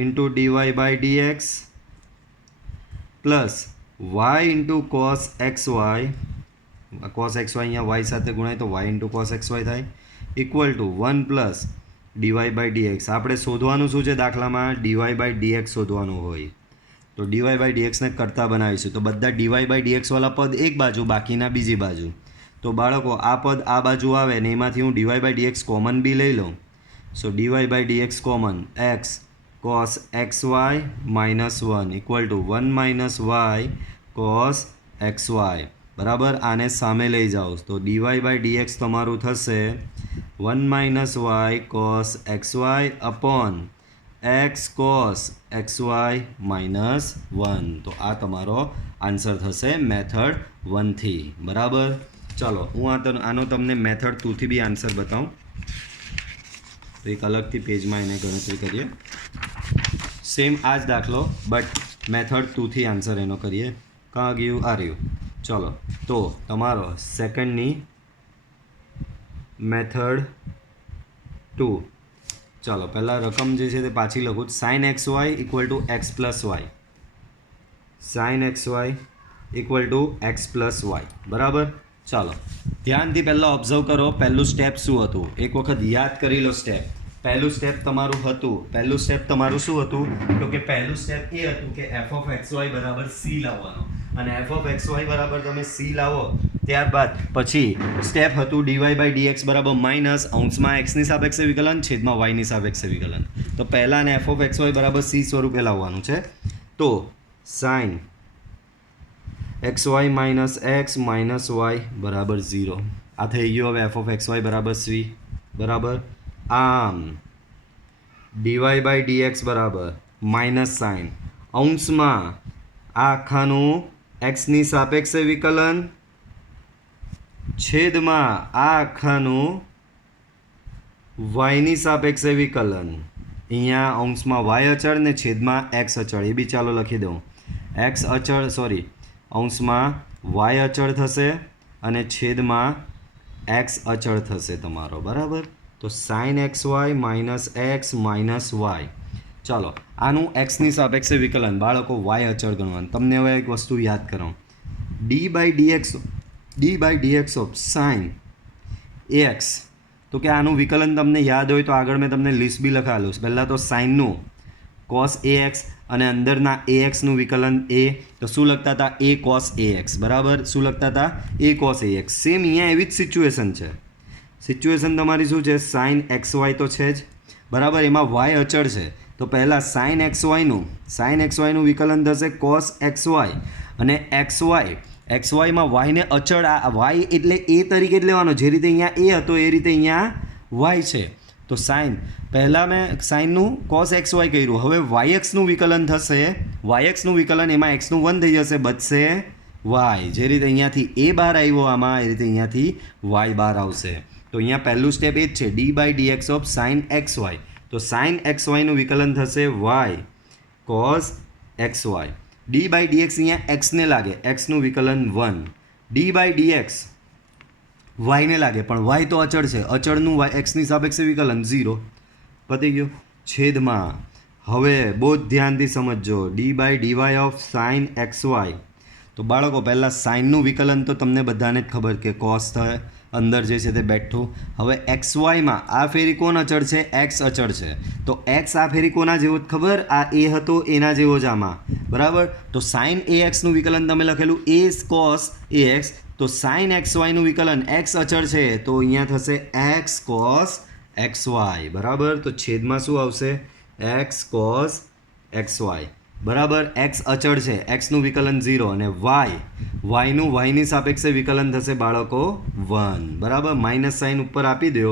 into dy by dx plus y into cos x y, cos x y અહીંયા વાય સાથે ગુણાય તો y into cos x y થાય, equal to 1 plus dy by dx. આપણે શોધવાનું શું છે દાખલામાં? ડીવાય બાય ડીએક્સ શોધવાનું હોય, તો ડીવાય બાય ડીએક્સને કરતા બનાવીશું. તો બધા ડીવાય બાય ડીએક્સવાળા પદ એક બાજુ, બાકીના બીજી બાજુ. તો બાળકો આ પદ આ બાજુ આવે ને એમાંથી હું ડીવાય બાય ડીએક્સ કોમન બી લઈ લઉં. So dy by dx common, x cos x y minus 1 equal to 1 minus y cos x y. બરાબર, આને સામે લઈ જાઓ તો ડીવાય બાય ડીએક્સ તમારું થશે 1 minus y cos x y upon x cos x y minus 1. તો આ તમારો આન્સર થશે મેથડ 1 થી. બરાબર, ચાલો હું આનો તમને મેથડ 2 થી બી આન્સર બતાવું. તો એક અલગથી પેજમાં એને ગણતરી કરીએ. સેમ આ જ દાખલો બટ મેથડ 2 થી આન્સર એનો કરીએ. કાં ગયું? આ રહ્યું. ચલો, તો તમારો સેકન્ડની મેથડ 2. ચાલો પહેલાં રકમ જે છે તે પાછી લખું. Sine x y equal to x plus y, sine x y equal to x plus y. બરાબર, ચાલો ધ્યાનથી પહેલાં ઓબ્ઝર્વ કરો પહેલું સ્ટેપ શું હતું, એક વખત યાદ કરી લો સ્ટેપ. પહેલું સ્ટેપ તમારું શું હતું? તો કે પહેલું સ્ટેપ એ હતું કે એફ ઓફ એક્સ વાય બરાબર સી લાવવાનો, અને એફ ઓફ એક્સ વાય બરાબર તમે સી લાવો ત્યારબાદ પછી સ્ટેપ હતું ડીવાય બાય ડીએક્સ બરાબર માઇનસ અંશમાં એક્સની સાપેક્ષે વિકલન છેદમાં વાયની સાપેક્ષે વિકલન. તો પહેલાં એફ ઓફ એક્સ વાય બરાબર સી સ્વરૂપે લાવવાનું છે. તો sine x y minus x minus y બરાબર 0. આ થઈ ગયું હવે એફ ઓફ એક્સ વાય બરાબર સી. બરાબર, આમ ડીવાય બાય ડીએક્સ બરાબર માઇનસ સાઇન અંશમાં આ આખાનું એક્સની સાપેક્ષે વિકલન છેદમાં આ આખાનું વાયની સાપેક્ષે વિકલન. અહીંયા અંશમાં વાય અચળ ને છેદમાં એક્સ અચળ, એ બી ચાલો લખી દઉં. એક્સ અચળ અંશમાં વાય અચળ થશે અને છેદમાં એક્સ અચળ થશે તમારો. બરાબર, તો sine x y minus x minus y. ચાલો આનું એક્સની સાપેક્ષે વિકલન બાળકો વાય અચળ ગણવાનું. તમને હવે એક વસ્તુ યાદ કરો, d by dx of sine x. તો કે આનું વિકલન તમને યાદ હોય તો આગળ મેં તમને લિસ્ટ બી લખાવેલું છે. પહેલાં તો સાઇનનું કોસ એ એક્સ અને અંદરના એ એક્સનું વિકલન એ, તો શું લખતા હતા? એ કોસ એ એક્સ. બરાબર, શું લખતા હતા? એ કોસ એ એક્સ. સેમ અહીંયા એવી જ સિચ્યુએશન છે. સિચ્યુએશન તમારી શું છે? સાઇન એક્સ વાય તો છે જ, બરાબર, એમાં વાય અચળ છે. તો પહેલાં સાઇન એક્સ વાયનું વિકલન થશે કોસ એક્સ વાય, અને એક્સ વાયમાં વાયને અચળ, આ વાય એટલે એ તરીકે જ લેવાનો, જે રીતે અહીંયા એ હતો એ રીતે અહીંયા વાય છે. તો પહેલાં મેં સાઇનનું કોસ એક્સ વાય કર્યું, હવે વાય એક્સનું વિકલન થશે. વાય એક્સનું વિકલન એમાં એક્સનું 1 થઈ જશે, બચશે વાય. જે રીતે અહીંયાથી એ બહાર આવ્યો આમાં, એ રીતે અહીંયાથી વાય બહાર આવશે. તો અહીંયા પહેલું સ્ટેપ એ જ છે, d by dx of sine x y. તો સાઇન એક્સ વાયનું વિકલન થશે y cos x y. D by dx અહીંયા એક્સને લાગે, એક્સનું વિકલન 1. ડી બાય ડીએક્સ વાયને લાગે, પણ વાય તો અચળ છે, અચળનું વાય એક્સની સાપેક્ષે વિકલન 0. પતી ગયું. છેદમાં હવે બહુ જ ધ્યાનથી સમજજો, d by dy of sine x y. તો બાળકો પહેલાં સાઇનનું વિકલન તો તમને બધાને જ ખબર કે કોસ થાય, અંદર જે છે તે બેઠું. હવે એક્સ વાયમાં આ ફેરી કોણ અચળ છે? એક્સ અચળ છે. તો એક્સ આ ફેરી કોના જેવો જ ખબર? આ એ હતો એના જેવો જ આમાં. બરાબર, તો સાઇન એ એક્સનું વિકલન તમે લખેલું એ કોસ એ એક્સ. તો સાઇન એક્સ વાયનું વિકલન એક્સ અચળ છે તો અહીંયા થશે એક્સ કોસ એક્સ વાય. બરાબર, તો છેદમાં શું આવશે? X cos x y. બરાબર. એક્સ અચળ છે, એક્સનું વિકલન 0 અને વાયનું વાયની સાપેક્ષે વિકલન થશે બાળકો 1. બરાબર. માઇનસ સાઇન ઉપર આપી દો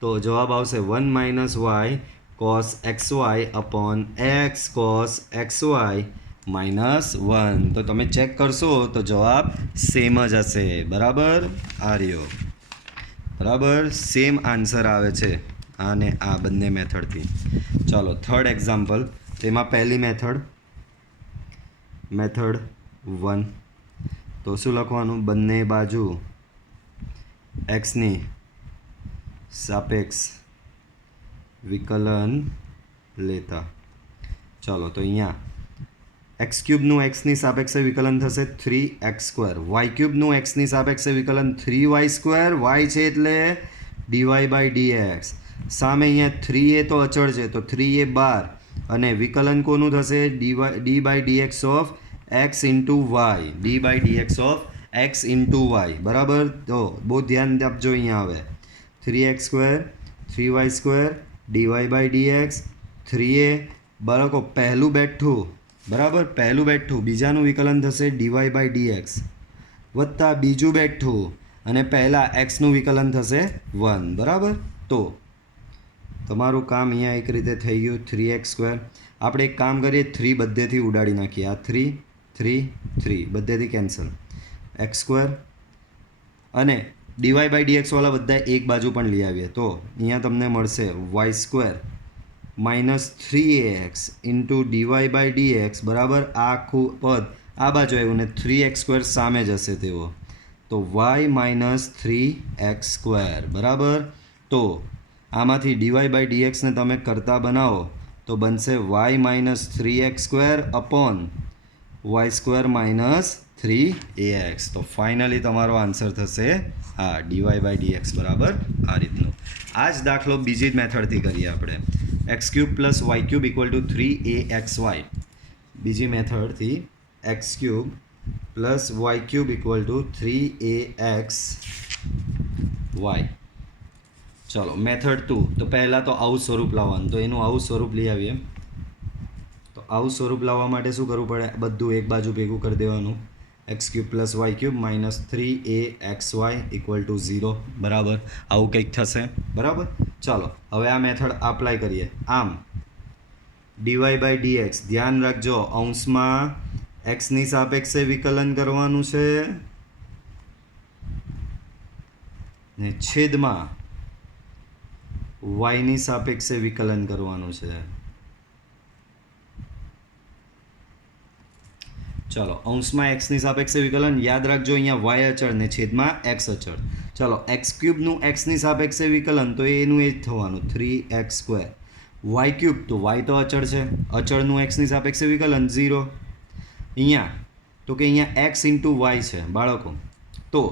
તો જવાબ આવશે 1 minus y cos x y upon x cos x y -1. તો તમે ચેક કરશો તો જવાબ સેમ જ હશે. બરાબર. આ રહ્યો. બરાબર. સેમ આન્સર આવે છે અને આ બંને મેથડથી. ચાલો થર્ડ એક્ઝામ્પલ. તેમાં પહેલી મેથડ 1. તો શું લખવાનું? બંને બાજુ એક્સની સાપેક્ષ વિકલન લેતા. ચાલો તો અહીંયા એક્સ ક્યુબનું એક્સની સાપેક્ષે વિકલન થશે 3x². વાય ક્યુબનું એક્સની સાપેક્ષે વિકલન 3y². વાય છે એટલે dy/dx. સામે અહીંયા 3a તો અચળ છે તો 3a બાર અને વિકલન કોનું થશે? d/dx of x into y. d/dx of x into y. બરાબર. તો બહુ ધ્યાન આપજો. અહીંયા આવે 3x², 3y², dy/dx, 3a. બાળકો પહેલું બેઠું. બરાબર. પહેલું બેઠું, બીજાનું વિકલન થશે dy/dx વત્તા બીજું બેઠું અને પહેલાં એક્સનું વિકલન થશે 1. બરાબર. તો તમારું કામ અહીંયા એક રીતે થઈ ગયું 3x². આપણે એક કામ કરીએ, 3 બધેથી ઉડાડી નાખીએ. આ 3 3 3 બધેથી કેન્સલ. x² અને dy/dx વાળા બધા એક બાજુ પણ લઈ આવીએ તો અહીંયા તમને મળશે y² -3ax ઇન્ટુ dy/dx. બરાબર. આ આખું પદ આ બાજુ આવ્યું ને 3x² સામે જશે તેવો તો y -3x². બરાબર. તો આમાંથી dy/dx ને તમે કરતા બનાવો તો બનશે y -3x² upon y² -3ax. તો ફાઇનલી તમારો આન્સર થશે આ dy/dx બરાબર આ રીતનું. આ જ દાખલો બીજી જ મેથડથી કરીએ આપણે. x³ + y³ = 3axy. બીજી મેથડથી x³ + y³ = 3axy. ચલો મેથડ 2. તો પહેલાં તો આવું સ્વરૂપ લાવવાનું. તો એનું આવું સ્વરૂપ લઈ આવીએ. તો આવું સ્વરૂપ લાવવા માટે શું કરવું પડે? બધું એક બાજુ ભેગું કરી દેવાનું. x³ + y³ -3axy = 0. બરાબર. આવું કંઈક થશે. બરાબર. ચાલો હવે આ મેથડ અપ્લાય કરીએ. આમ dy/dx ધ્યાન રાખજો, અંશમાં એક્સની સાપેક્ષે વિકલન કરવાનું છે ને છેદમાં વાયની સાપેક્ષે વિકલન કરવાનું છે. ચાલો અંશમાં એક્સની સાપેક્ષે વિકલન યાદ રાખજો. અહીંયા વાય અચળ ને છેદમાં એક્સ અચળ. ચાલો x³ નું એક્સની સાપેક્ષે વિકલન તો એનું એ જ થવાનું 3x². y³ તો વાય તો અચળ છે, અચળનું એક્સની સાપેક્ષે વિકલન 0. અહીંયા તો કે અહીંયા x ઇન્ટુ વાય છે બાળકો. તો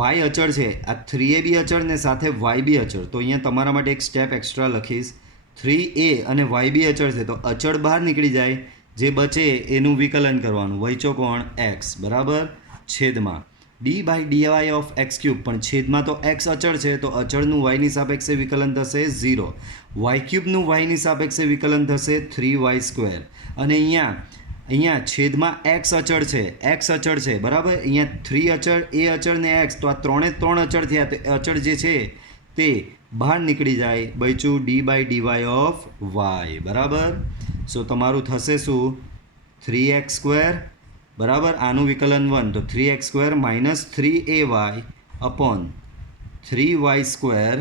વાય અચળ છે, આ 3a બી અચળ ને સાથે વાય બી અચળ. તો અહીંયા તમારા માટે એક સ્ટેપ એક્સ્ટ્રા લખીશ. 3a અને વાય બી અચળ છે તો અચળ બહાર નીકળી જાય, જે બચે એનું વિકલન કરવાનું. વચ્ચો કોણ? x. બરાબર. છેદમાં d/dy ઓફ x³ પણ છેદમાં તો x અચળ છે તો અચળનું વાયની સાપેક્ષે વિકલન થશે 0. y³ નું વાયની સાપેક્ષે વિકલન થશે 3y². અને અહીંયા છેદમાં x અચળ છે, x અચળ છે. બરાબર. અહીંયા 3 અચળ, a અચળ ને x, તો આ ત્રણે ત્રણ અચળ થયા. તે અચળ જે છે તે બહાર નીકળી જાય. બચ્યું d/dy ઓફ y. બરાબર. સો તમારું થશે શું? 3x². બરાબર. આનું વિકલન 1 તો 3x² -3ay upon 3y²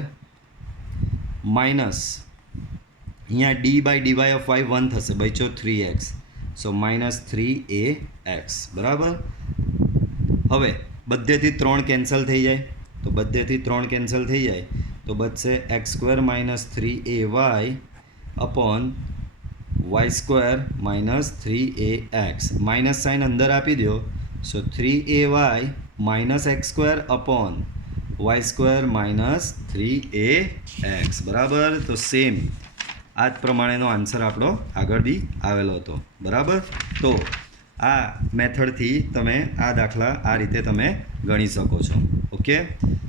minus અહીંયા d/dy ઓફ y 1 થશે. બચ્યો 3x. સો -3ax. બરાબર. હવે બધેથી 3 કેન્સલ થઈ જાય તો બધેથી 3 કેન્સલ થઈ જાય તો બચશે x² -3ay upon y² -3ax. Minus sign અંદર આપી દો. સો 3ay -x² upon y² -3ax. બરાબર. તો સેમ આ જ પ્રમાણેનો આન્સર આપણો આગળ બી આવેલો હતો. બરાબર. તો આ મેથડથી તમે આ દાખલા આ રીતે તમે ગણી શકો છો. ઓકે.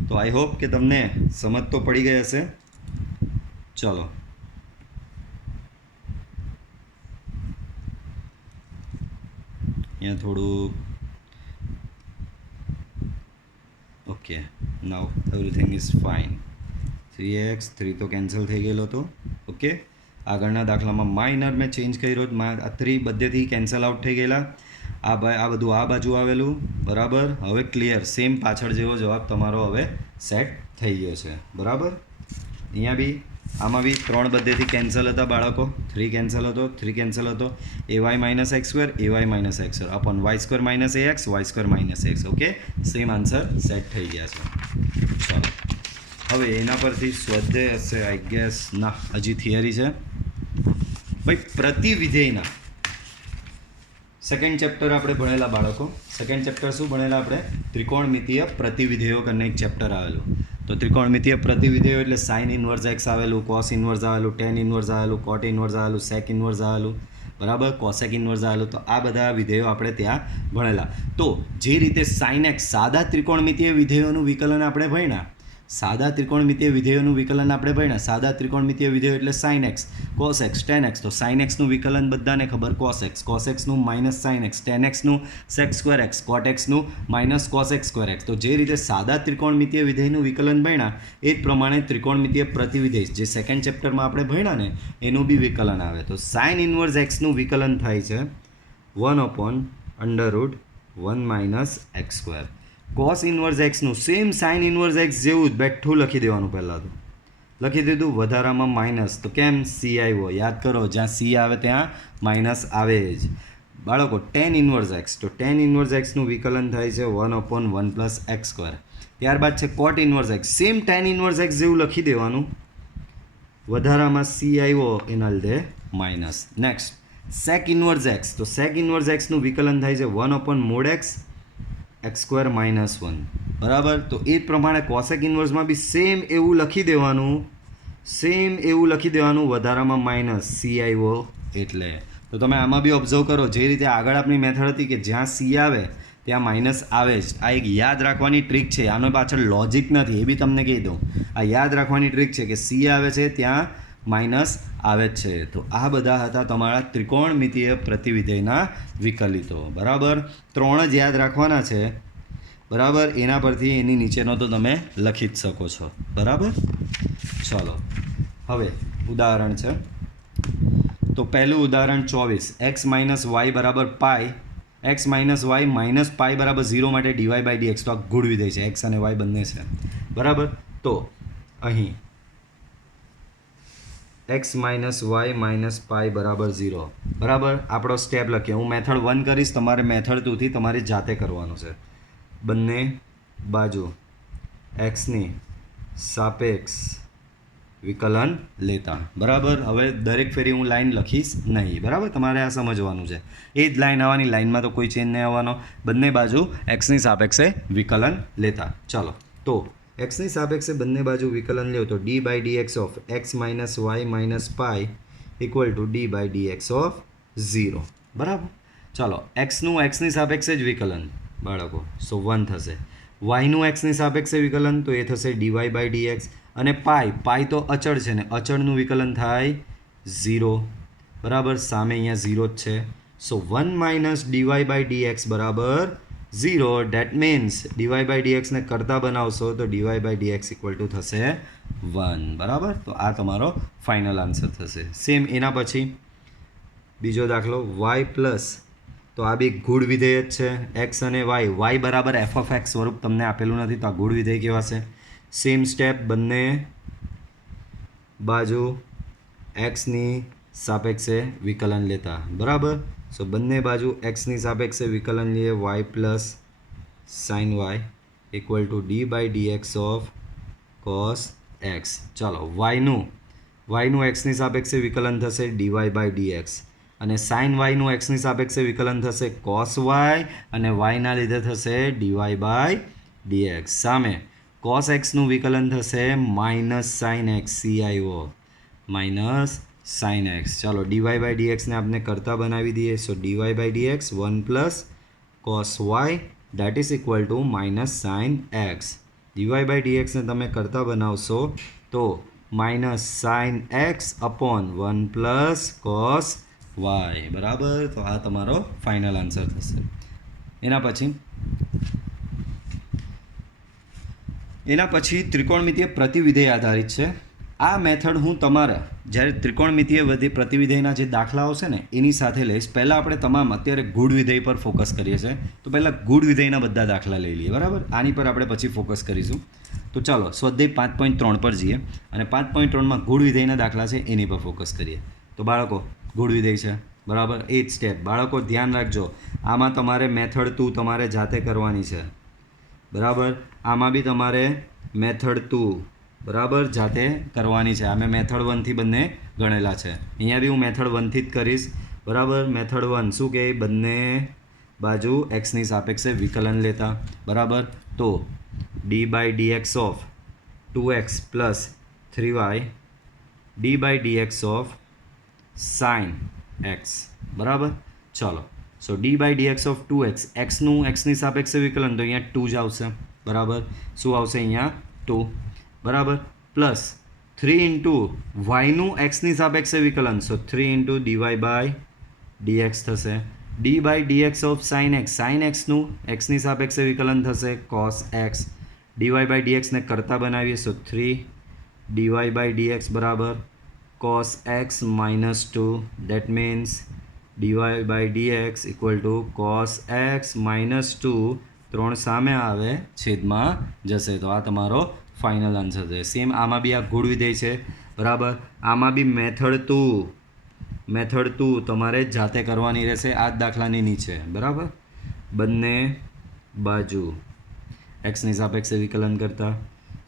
તો આઈ હોપ કે તમને સમજ તો પડી ગઈ હશે. ચલો અહીંયા થોડું okay now everything is fine 3x 3 તો કેન્સલ થઈ ગયેલો હતો ઓકે આગળના દાખલામાં માઇનર મેં ચેન્જ કર્યો આ 3 બધેથી કેન્સલ આઉટ થઈ ગયેલા આ બધું આ બાજુ આવેલું બરાબર હવે ક્લિયર સેમ પાછળ જેવો જવાબ તમારો હવે સેટ થઈ ગયો છે બરાબર અહીંયા બી આમાં બી 3 બધેથી કેન્સલ હતા બાળકો 3 કેન્સલ હતો 3 કેન્સલ હતો ay minus x square ay minus x square upon y square minus ax y square minus x okay same answer set થઈ ગયા છે ચાલો હવે એના પરથી સ્વાધ્યાય હશે આઈ ગેસ ના હજી થિયરી છે ભાઈ પ્રતિવિધેયના સેકન્ડ ચેપ્ટર આપણે ભણેલા બાળકો સેકન્ડ ચેપ્ટર શું ભણેલા આપણે ત્રિકોણમિતીય પ્રતિવિધેયો કરીને એક ચેપ્ટર આવેલું તો ત્રિકોણમિતીય પ્રતિવિધેયો એટલે સાઇન ઇન્વર્સ એક્સ આવેલું કોસ ઇન્વર્સ આવેલું ટેન ઇન્વર્સ આવેલું કોટ ઇન્વર્સ આવેલું સેક ઇન્વર્સ આવેલું બરાબર કોસેક ઇન્વર્સ આવેલું તો આ બધા વિધેયો આપણે ત્યાં ભણેલા તો જે રીતે સાઇન એક્સ સાદા ત્રિકોણમિતીય વિધેયોનું વિકલન આપણે ભણ્યા સાદા ત્રિકોણમિતીય વિધેયોનું વિકલન આપણે ભણ્યા સાદા ત્રિકોણમિતીય વિધેયો એટલે sine x cos x tan x તો સાઇન એક્સનું વિકલન બધાને ખબર કોસ એક્સનું માઇનસ સાઇન એક્સ ટેન એક્સનું સેક સ્ક્વેર એક્સ કોટ એક્સનું minus cosec square x તો જે રીતે સાદા ત્રિકોણમિતીય વિધેયનું વિકલન ભણ્યા એ જ પ્રમાણે ત્રિકોણમિતીય પ્રતિવિધેય જે સેકન્ડ ચેપ્ટરમાં આપણે ભણ્યા ને એનું બી વિકલન આવે તો સાઇન ઇન્વર્સ એક્સનું વિકલન થાય છે 1/√1 minus x square cos inverse એક્સનું સેમ સાઇન ઇન્વર્સ એક્સ જેવું જ બેઠું લખી દેવાનું પહેલાં તો લખી દીધું વધારામાં માઇનસ તો કેમ સી આવ્યો યાદ કરો જ્યાં સી આવે ત્યાં માઇનસ આવે જ બાળકો ટેન ઇન્વર્સ એક્સ તો ટેન ઇન્વર્સ એક્સનું વિકલન થાય છે 1/1 પ્લસ એક્સ સ્ક્વેર ત્યારબાદ છે cot inverse x same tan inverse x જેવું લખી દેવાનું વધારામાં સી આવ્યો એના લીધે minus next sec inverse x તો સેક ઇન્વર્સ એક્સનું વિકલન થાય છે 1/mod x x square minus 1 બરાબર તો એ જ પ્રમાણે કોસેક ઇન્વર્સમાં બી સેમ એવું લખી દેવાનું વધારામાં માઇનસ સી આવ્યો એટલે તો તમે આમાં બી ઓબ્ઝર્વ કરો જે રીતે આગળ આપણી મેથડ હતી કે જ્યાં સી આવે ત્યાં માઇનસ આવે જ આ એક યાદ રાખવાની ટ્રીક છે આનો પાછળ લોજિક નથી એ બી તમને કહી દઉં આ યાદ રાખવાની ટ્રીક છે કે સી આવે છે ત્યાં માઇનસ આવે જ છે તો આ બધા હતા તમારા ત્રિકોણમિતીય પ્રતિવિધેયના વિકલિતો બરાબર 3 જ યાદ રાખવાના છે બરાબર એના પરથી એની નીચેનો તો તમે લખી જ શકો છો બરાબર ચાલો હવે ઉદાહરણ છે તો પહેલું ઉદાહરણ 24 એક્સ માઇનસ વાય બરાબર pi x minus y minus pi બરાબર 0 માટે ડીવાય બાય ડીએક્સ તો આ ગુણ વિધેય છે એક્સ અને વાય બંને છે બરાબર તો અહીં x minus y minus pi બરાબર 0 બરાબર આપણો સ્ટેપ લખીએ હું મેથડ 1 કરીશ તમારે મેથડ 2થી તમારી જાતે કરવાનું છે બંને બાજુ એક્સની સાપેક્ષ વિકલન લેતા બરાબર હવે દરેક ફેરી હું લાઈન લખીશ નહીં બરાબર તમારે આ સમજવાનું છે એ જ લાઈન આવવાની લાઈનમાં તો કોઈ ચેન્જ નહીં આવવાનો બંને બાજુ એક્સની સાપેક્ષે વિકલન લેતા ચાલો તો એક્સની સાપેક્ષે બંને બાજુ વિકલન લ્યો તો d by d x of x minus y minus pi equal to d by d x of 0 બરાબર ચાલો એક્સનું એક્સની સાપેક્ષે જ વિકલન બાળકો સો 1 થશે વાયનું એક્સની સાપેક્ષે વિકલન તો એ થશે ડીવાય બાય ડી એક્સ અને પાય તો અચળ છે ને અચળનું વિકલન થાય 0 બરાબર સામે અહીંયા 0 જ છે so 1 minus dy by d x બરાબર 0 ડેટ મીન્સ ડીવાય બાય ડીએક્સને કરતા બનાવશો તો dy by dx equal to થશે 1 બરાબર તો આ તમારો ફાઇનલ આન્સર થશે સેમ એના પછી બીજો દાખલો વાય પ્લસ તો આ બી ગુણ વિધેય જ છે એક્સ અને વાય બરાબર એફ ઓફ એક્સ સ્વરૂપ તમને આપેલું નથી તો આ ગુણ વિધેય કહેવાશે સેમ સ્ટેપ બંને બાજુ એક્સની સાપેક્ષે વિકલન લેતા બરાબર સો બંને બાજુ એક્સની સાપેક્ષે વિકલન લઈએ y plus sine y equal to d by d x of cos x ચાલો વાયનું એક્સની સાપેક્ષે વિકલન થશે ડીવાય બાય ડી એક્સ અને સાઇન વાયનું એક્સની સાપેક્ષે વિકલન થશે કોસ વાય અને વાયના લીધે થશે ડીવાય બાય ડી એક્સ સામે કોસ એક્સનું વિકલન થશે minus sine x CIO minus sine x ચાલો ડીવાય બાય ડીએક્સને આપણે કરતા બનાવી દઈએ so dy by dx 1 plus cos y that is equal to minus sine x dy by ડીએક્સને તમે કરતા બનાવશો તો minus sine x upon 1 plus cos y બરાબર. તો આ તમારો ફાઇનલ આન્સર થશે. એના પછી ત્રિકોણમિતિય પ્રતિવિધેય આધારિત છે. આ મેથડ હું તમારા જ્યારે ત્રિકોણમિતિય પ્રતિવિધેયના જે દાખલાઓ છે ને એની સાથે લઈશ. પહેલાં આપણે અત્યારે ગુણ વિધેય પર ફોકસ કરીએ છીએ, તો પહેલાં ગુણ વિધેયના બધા દાખલા લઈ લઈએ, બરાબર. આની પર આપણે પછી ફોકસ કરીશું. તો ચાલો સ્વાધ્યાય 5.3 પર જઈએ અને 5.3માં ગુણ વિધેયના દાખલા છે એની પર ફોકસ કરીએ. તો બાળકો ગુણ વિધેય છે, બરાબર. એ જ સ્ટેપ બાળકો ધ્યાન રાખજો. આમાં તમારે મેથડ 2 તમારે જાતે કરવાની છે, બરાબર. આમાં બી તમારે મેથડ 2 બરાબર જાતે કરવાની છે. આ મેં મેથડ 1થી બંને ગણેલા છે. અહીંયા બી હું મેથડ 1થી જ કરીશ, બરાબર. મેથડ 1 શું કહે? બંને બાજુ એક્સની સાપેક્ષે વિકલન લેતા, બરાબર. તો d/dx of 2x plus 3y d/dx of sin x, બરાબર. ચલો સો d/dx ઓફ 2x, એક્સનું એક્સની સાપેક્ષે વિકલન તો અહીંયા 2 જ આવશે, બરાબર. શું આવશે અહીંયા? 2, બરાબર. પ્લસ 3 ઇન્ટુ વાયનું એક્સની સાપેક્ષે વિકલન, સો 3 ઇન્ટુ dy/dx થશે. d/dx of sin x, sin xનું એક્સની સાપેક્ષે વિકલન થશે cos x. dy/dx ને કરતા બનાવીએ, સો 3 dy/dx બરાબર cos x minus 2, that means dy/dx equal to cos x minus 2. 3 સામે આવે, છેદમાં જશે. તો આ તમારો ફાઇનલ આન્સર છે. સેમ આમાં બી આ ગુણ વિધેય છે, બરાબર. આમાં બી મેથડ 2 તમારે જાતે કરવાની રહેશે. આ જ દાખલાની નીચે, બરાબર. બંને બાજુ એક્સની સાપેક્ષે વિકલન કરતા,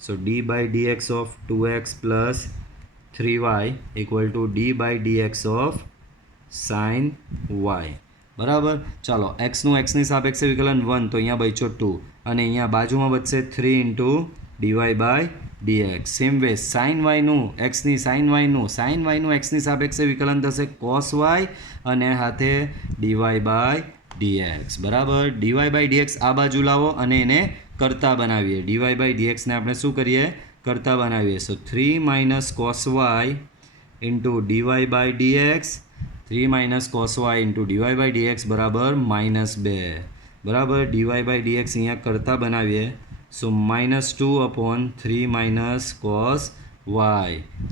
સો d/dx of 2x plus 3y equal to d/dx of sin y, બરાબર. ચાલો એક્સનું એક્સની સાપેક્ષે વિકલન 1, તો અહીંયા બચ્યો 2 અને અહીંયા બાજુમાં બચશે 3 into dy/dx. Same way sin yનું એક્સની સાપેક્ષે વિકલન થશે cos y અને સાથે dy/dx, બરાબર. dy/dx આ બાજુ લાવો અને એને કરતા બનાવીએ. dy/dx ને આપણે શું કરીએ? કરતા બનાવીએ. સો 3 minus cos y into dy/dx, 3 minus cos y into dy/dx બરાબર -2, બરાબર. dy/dx અહીંયા કરતા બનાવીએ, સો -2/3 માઇનસ cos y,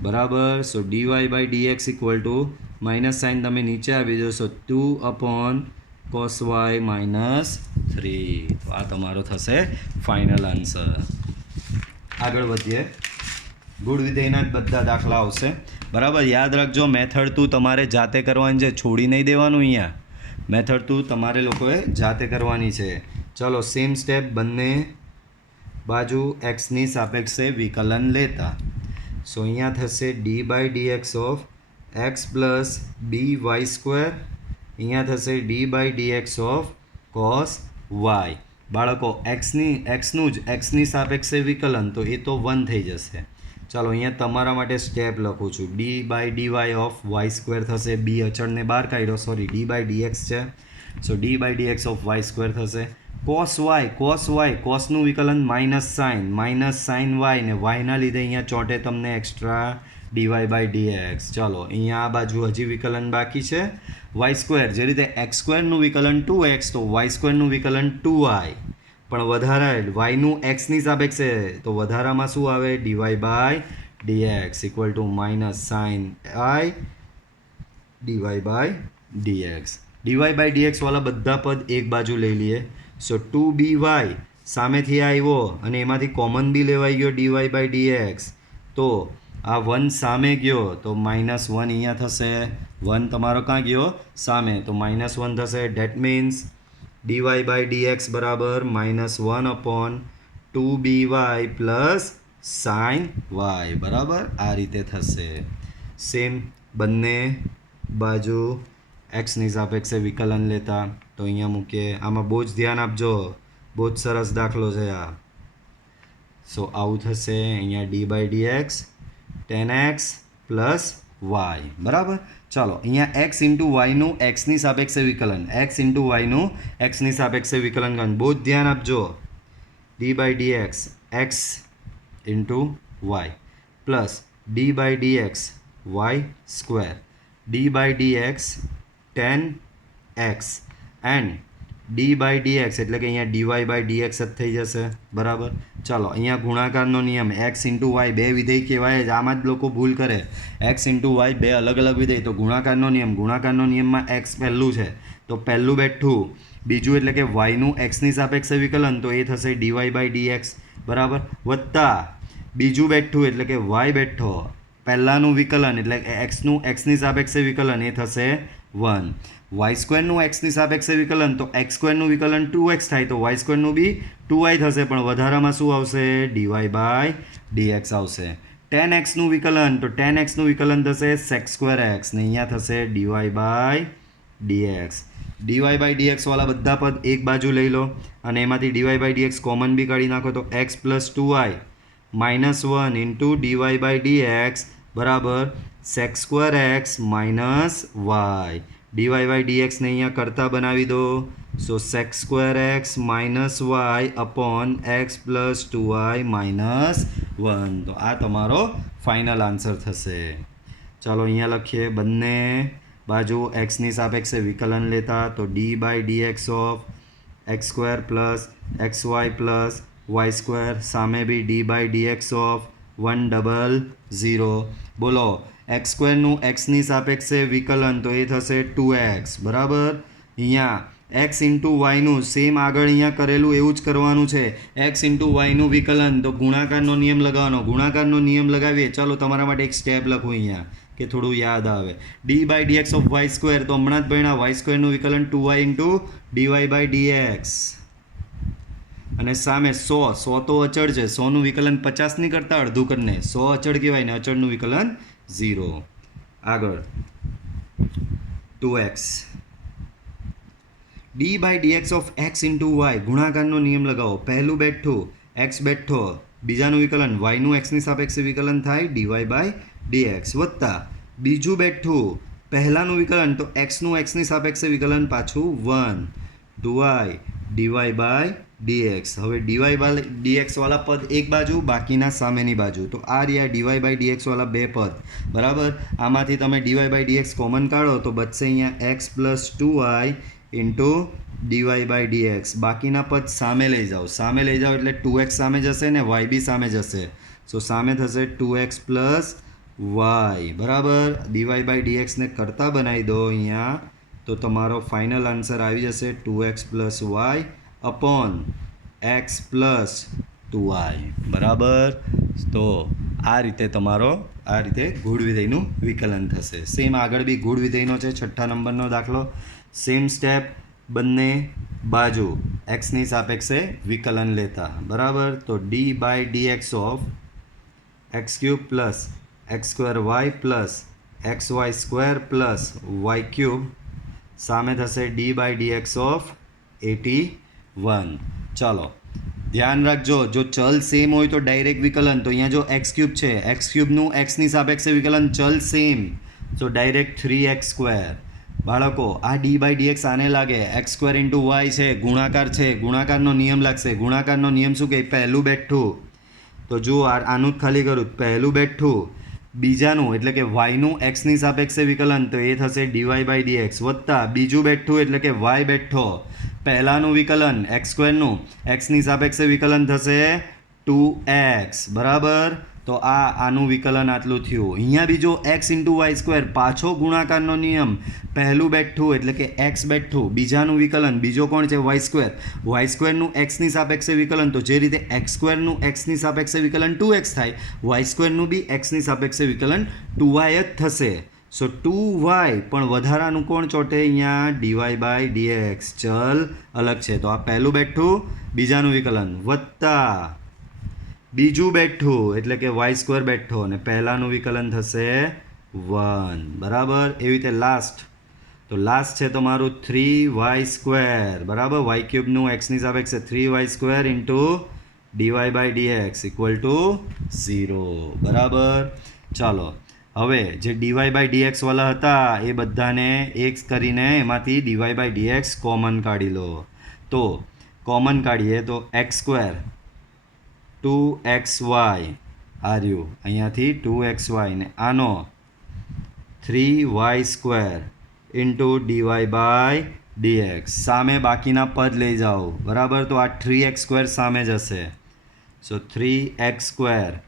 બરાબર. સો dy/dx equal to minus sign તમે નીચે આવી દો, સો 2/cos y -3. તો આ તમારો થશે ફાઇનલ આન્સર. આગળ વધીએ. ગુણ વિધેયના જ બધા દાખલા આવશે, બરાબર. યાદ રાખજો મેથડ 2 તમારે જાતે કરવાની છે, છોડી નહીં દેવાનું. અહીંયા મેથડ 2 તમારે લોકોએ જાતે કરવાની છે. ચલો સેમ સ્ટેપ, બંને બાજુ એક્સની સાપેક્ષે વિકલન લેતા, સો અહીંયા થશે d/dx of x plus by², અહીંયા થશે d/dx ઓફ cos y. બાળકો એક્સનું જ એક્સની સાપેક્ષે વિકલન, તો એ તો 1 થઈ જશે. ચાલો અહીંયા તમારા માટે સ્ટેપ લખું છું. d/dy ઓફ y² થશે, બી અચળને બહાર કાઢ્યો, સોરી d/dx છે, સો d/dx ઓફ y² થશે. cos y કોસનું વિકલન -sin y ને yના લીધે અહીંયા ચોંટે તમને એક્સ્ટ્રા dy/dx. ચાલો અહીંયા આ બાજુ હજી વિકલન બાકી છે y², જે રીતે x² નું વિકલન 2x, તો y² નું વિકલન 2y, પણ વધારા yનું xની સાપેક્ષે, તો વધારામાં શું આવે? dy/dx equal to -sin i dy/dx. dy/dx વાળા બધા પદ એક બાજુ લઈ લઈએ, સો 2by સામેથી આવ્યો અને એમાંથી કોમન બી લેવાઈ ગયો dy/dx, તો આ 1 સામે ગયો તો -1 અહીંયા થશે. 1 તમારો ક્યાં ગયો? સામે, તો -1 થશે. ડેટ મીન્સ dy/dx બરાબર -1/2by પ્લસ sin y, બરાબર. આ રીતે થશે. સેમ બંને બાજુ એક્સની સાપેક્ષે વિકલન લેતા, તો અહીંયા મૂકીએ. આમાં બહુ જ ધ્યાન આપજો, બહુ જ સરસ દાખલો છે આ. સો આવું થશે. અહીંયા d/dx tan x plus y, બરાબર. ચાલો અહીંયા x ઇન્ટુ વાયનું એક્સની સાપેક્ષે વિકલન, x ઇન્ટુ વાયનું એક્સની સાપેક્ષે વિકલન કરવાનું બહુ જ ધ્યાન આપજો. d/dx x into y plus d/dx y², d/dx 10x and d by dx એટલે કે અહીંયા ડીવાય બાય ડીએક્સ જ થઈ જશે બરાબર. ચાલો અહીંયા ગુણાકારનો નિયમ એક્સ ઇન્ટુ વાય બે વિધેય કહેવાય જ, આમાં જ લોકો ભૂલ કરે. એક્સ ઇન્ટુ વાય બે અલગ અલગ વિધેય, તો ગુણાકારનો નિયમમાં એક્સ પહેલું છે તો પહેલું બેઠું, બીજું એટલે કે વાયનું એક્સની સાપેક્ષે વિકલન તો એ થશે ડીવાય બાય ડીએક્સ બરાબર, વત્તા બીજું બેઠું એટલે કે વાય બેઠો પહેલાંનું વિકલન એટલે એક્સનું એક્સની સાપેક્ષે વિકલન એ થશે 1. વાય સ્ક્વેરનું એક્સની સાપેક્ષે વિકલન તો એક્સ સ્ક્વેરનું વિકલન 2x થાય તો વાય સ્ક્વેરનું બી 2y થશે, પણ વધારામાં શું આવશે ડીવાય બાય ડીએક્સ આવશે. 10xનું વિકલન તો 10xનું વિકલન થશે સેક સ્ક્વેર એક્સ ને અહીંયા થશે dy by dx. Dy by dx વાળા બધા પદ એક બાજુ લઈ લો અને એમાંથી ડીવાય બાય ડીએક્સ કોમન બી કાઢી નાખો તો x plus 2y minus 1 into dy by dx બરાબર sec square x minus y. Dy by ડીએક્સને અહીંયા કરતા બનાવી દો, so sec square x minus y upon x plus 2y minus 1. તો આ તમારો ફાઇનલ આન્સર થશે. ચાલો અહીંયા લખીએ, બંને બાજુ એક્સની સાપેક્ષે વિકલન લેતા તો d by dx of x square plus x y plus y square, સામે બી ડી બાય ડીએક્સ ઓફ 100. બોલો એક્સ સ્ક્વેરનું એક્સની સાપેક્ષે વિકલન તો એ થશે 2x બરાબર. અહીંયા એક્સ ઇન્ટુ વાયનું સેમ આગળ અહીંયા કરેલું એવું જ કરવાનું છે. એક્સ ઇન્ટુ વાયનું વિકલન તો ગુણાકારનો નિયમ લગાવવાનો, ગુણાકારનો નિયમ લગાવીએ. ચાલો તમારા માટે એક સ્ટેપ લખું અહીંયા કે થોડું યાદ આવે. D by dx of y square તો હમણાં જ ભણ્યા, વાય સ્ક્વેરનું વિકલન 2y into dy by dx અને સામે 100 તો અચળ છે, 100નું વિકલન 50 નહીં કરતા અડધું કરીને 100 અચળ કહેવાય ને અચળનું વિકલન 0. આગળ 2x d by dx of x into y ગુણાકારનો નિયમ લગાવો. પહેલું બેઠું એક્સ બેઠો, બીજાનું વિકલન વાયનું એક્સની સાપેક્ષે વિકલન થાય ડીવાય બાય ડીએક્સ વત્તા બીજું બેઠું પહેલાંનું વિકલન તો એક્સનું એક્સની સાપેક્ષે વિકલન પાછું 1 2y ડીવાય બાય ડીએક્સ. હવે ડીવાય બાય ડીએક્સ વાળા પદ એક બાજુ, બાકીના સામેની બાજુ, તો આ રહ્યા ડીવાય બાય ડીએક્સ વાળા બે પદ બરાબર. આમાંથી તમે ડીવાય બાય ડીએક્સ કોમન કાઢો તો બચશે અહીંયા x plus 2y into dy by dx. બાકીના પદ સામે લઈ જાઓ એટલે 2x સામે જશે ને y બી સામે જશે, સો સામે થશે 2x પ્લસ y બરાબર. ડીવાય બાય ડીએક્સને કરતા બનાવી દો અહીંયા તો તમારો ફાઇનલ આન્સર આવી જશે 2x plus y upon x plus 2y બરાબર. તો આ રીતે તમારો આ રીતે ગુણ વિધેયનું વિકલન થશે. સેમ આગળ બી ગુણ વિધેયનો છે 6 નંબરનો દાખલો. સેમ સ્ટેપ, બંને બાજુ એક્સની સાપેક્ષે વિકલન લેતા બરાબર. તો d by dx of x cube plus x square y plus x y square plus y cube સામે થશે ડી બાય ડીએક્સ ઓફ 81. ચાલો ધ્યાન રાખજો, જો ચલ સેમ હોય તો ડાયરેક્ટ વિકલન, તો અહીંયા જો એક્સ ક્યુબ છે, એક્સ ક્યુબનું એક્સની સાપેક્ષે વિકલન ચલ સેમ તો ડાયરેક્ટ 3x સ્ક્વેર. બાળકો આ ડી બાય ડીએક્સ આને લાગે, એક્સ સ્ક્વેર ઇન્ટુ વાય છે, ગુણાકાર છે, ગુણાકારનો નિયમ લાગશે. ગુણાકારનો નિયમ શું કહે, પહેલું બેઠું તો જુઓ આનું જ ખાલી કરું, પહેલું બેઠું બીજાનું એટલે કે વાયનું એક્સની સાપેક્ષે વિકલન તો એ થશે ડીવાય બાય ડીએક્સ વત્તા બીજું બેઠું એટલે કે વાય બેઠો પહેલાંનું વિકલન એક્સ સ્ક્વેરનું એક્સની સાપેક્ષે વિકલન થશે 2x બરાબર. તો આનું વિકલન આટલું થયું. અહીંયા બીજો એક્સ ઇન્ટુ વાય સ્ક્વેર, પાછો ગુણાકારનો નિયમ, પહેલું બેઠું એટલે કે એક્સ બેઠું, બીજાનું વિકલન, બીજો કોણ છે વાય સ્ક્વેર, વાય સ્ક્વેરનું એક્સની સાપેક્ષે વિકલન, તો જે રીતે એક્સ સ્ક્વેરનું એક્સની સાપેક્ષે વિકલન 2x થાય, વાય સ્ક્વેરનું બી એક્સની સાપેક્ષે વિકલન 2y જ થશે. સો 2y પણ વધારાનું કોણ ચોટે અહીંયા ડીવાય બાય ડીએક્સ, ચલ અલગ છે. તો આ પહેલું બેઠું બીજાનું વિકલન વત્તા બીજું બેઠું એટલે કે વાય સ્ક્વેર બેઠો અને પહેલાંનું વિકલન થશે 1 બરાબર. એવી રીતે લાસ્ટ છે તમારું 3y સ્ક્વેર બરાબર. વાય ક્યુબનું એક્સની સાપેક્ષે 3y square into dy by dx equal to 0 બરાબર. ચાલો હવે જે ડીવાય બાય ડીએક્સ વાળા હતા એ બધાને એક કરીને એમાંથી ડીવાય બાય ડીએક્સ કોમન કાઢી લો. તો કોમન કાઢીએ તો એક્સ સ્ક્વેર 2xy આ રહ્યું, અહીંયાથી 2xy ને આનો 3y square into dy by dx. સામે બાકીના પદ લઈ જાઓ, બરાબર. તો આ 3x² સામે જશે, સો 3x².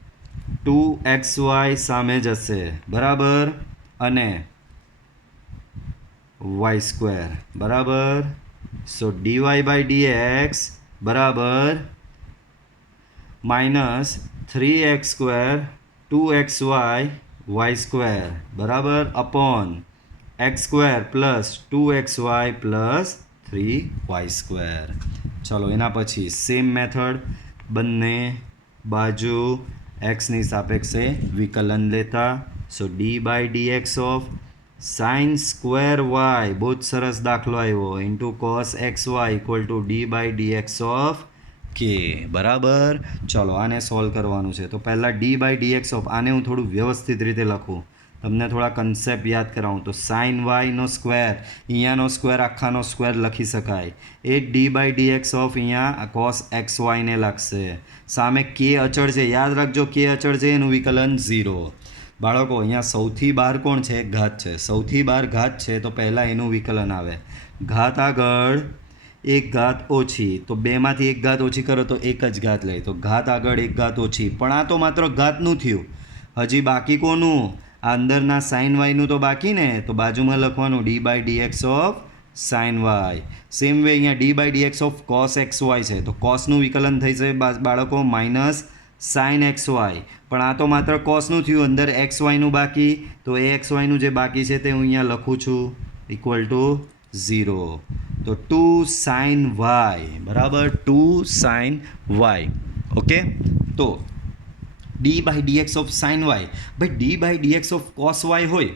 2xy સામે જશે, બરાબર, અને y², બરાબર. સો ડીવાય બાય ડીએક્સ બરાબર -3x², 2xy, y², બરાબર, upon x² plus 2xy plus 3y². ચલો એના પછી સેમ મેથડ, બંને બાજુ એક્સની સાપેક્ષે વિકલન લેતા. So d by dx of sin² y, બહુ જ સરસ દાખલો આવ્યો, into cos xy equal to d by dx of કે, બરાબર. ચલો આને સોલ્વ કરવાનું છે. તો પહેલાં ડી બાય ડીએક્સ ઓફ, આને હું થોડું વ્યવસ્થિત રીતે લખું, તમને થોડા કન્સેપ્ટ યાદ કરાવું. તો sin yનો સ્ક્વેર, અહીંયાનો સ્ક્વેર આખાનો સ્ક્વેર લખી શકાય. એ ડી બાય ડીએક્સ ઓફ અહીંયા cos xy લાગશે. સામે કે અચળ છે, યાદ રાખજો, કે અચળ છે એનું વિકલન 0. બાળકો અહીંયા સૌથી બહાર કોણ છે? ઘાત છે. સૌથી બહાર ઘાત છે તો પહેલાં એનું વિકલન આવે. ઘાત આગળ એક ઘાત ઓછી, તો બેમાંથી એક ઘાત ઓછી કરો તો એક જ ઘાત લે, તો ઘાત આગળ એક ઘાત ઓછી. પણ આ તો માત્ર ઘાતનું થયું, હજી બાકી કોનું? આ અંદરના સાઇન વાયનું તો બાકી ને, તો બાજુમાં લખવાનું d by dx of sine y. Same way અહીંયા d by dx of cos x y છે, તો કોસનું વિકલન થઈ છે બાળકો માઇનસ સાઇન એક્સ વાય. પણ આ તો માત્ર કોસનું થયું, અંદર એક્સ વાયનું બાકી, તો એ એક્સ વાયનું જે બાકી છે તે હું અહીંયા લખું છું ઇક્વલ ટુ 0. તો 2 sin y, બરાબર, 2 sin y. ઓકે, તો d by dx of sine y, ભાઈ d by dx of cos y હોય,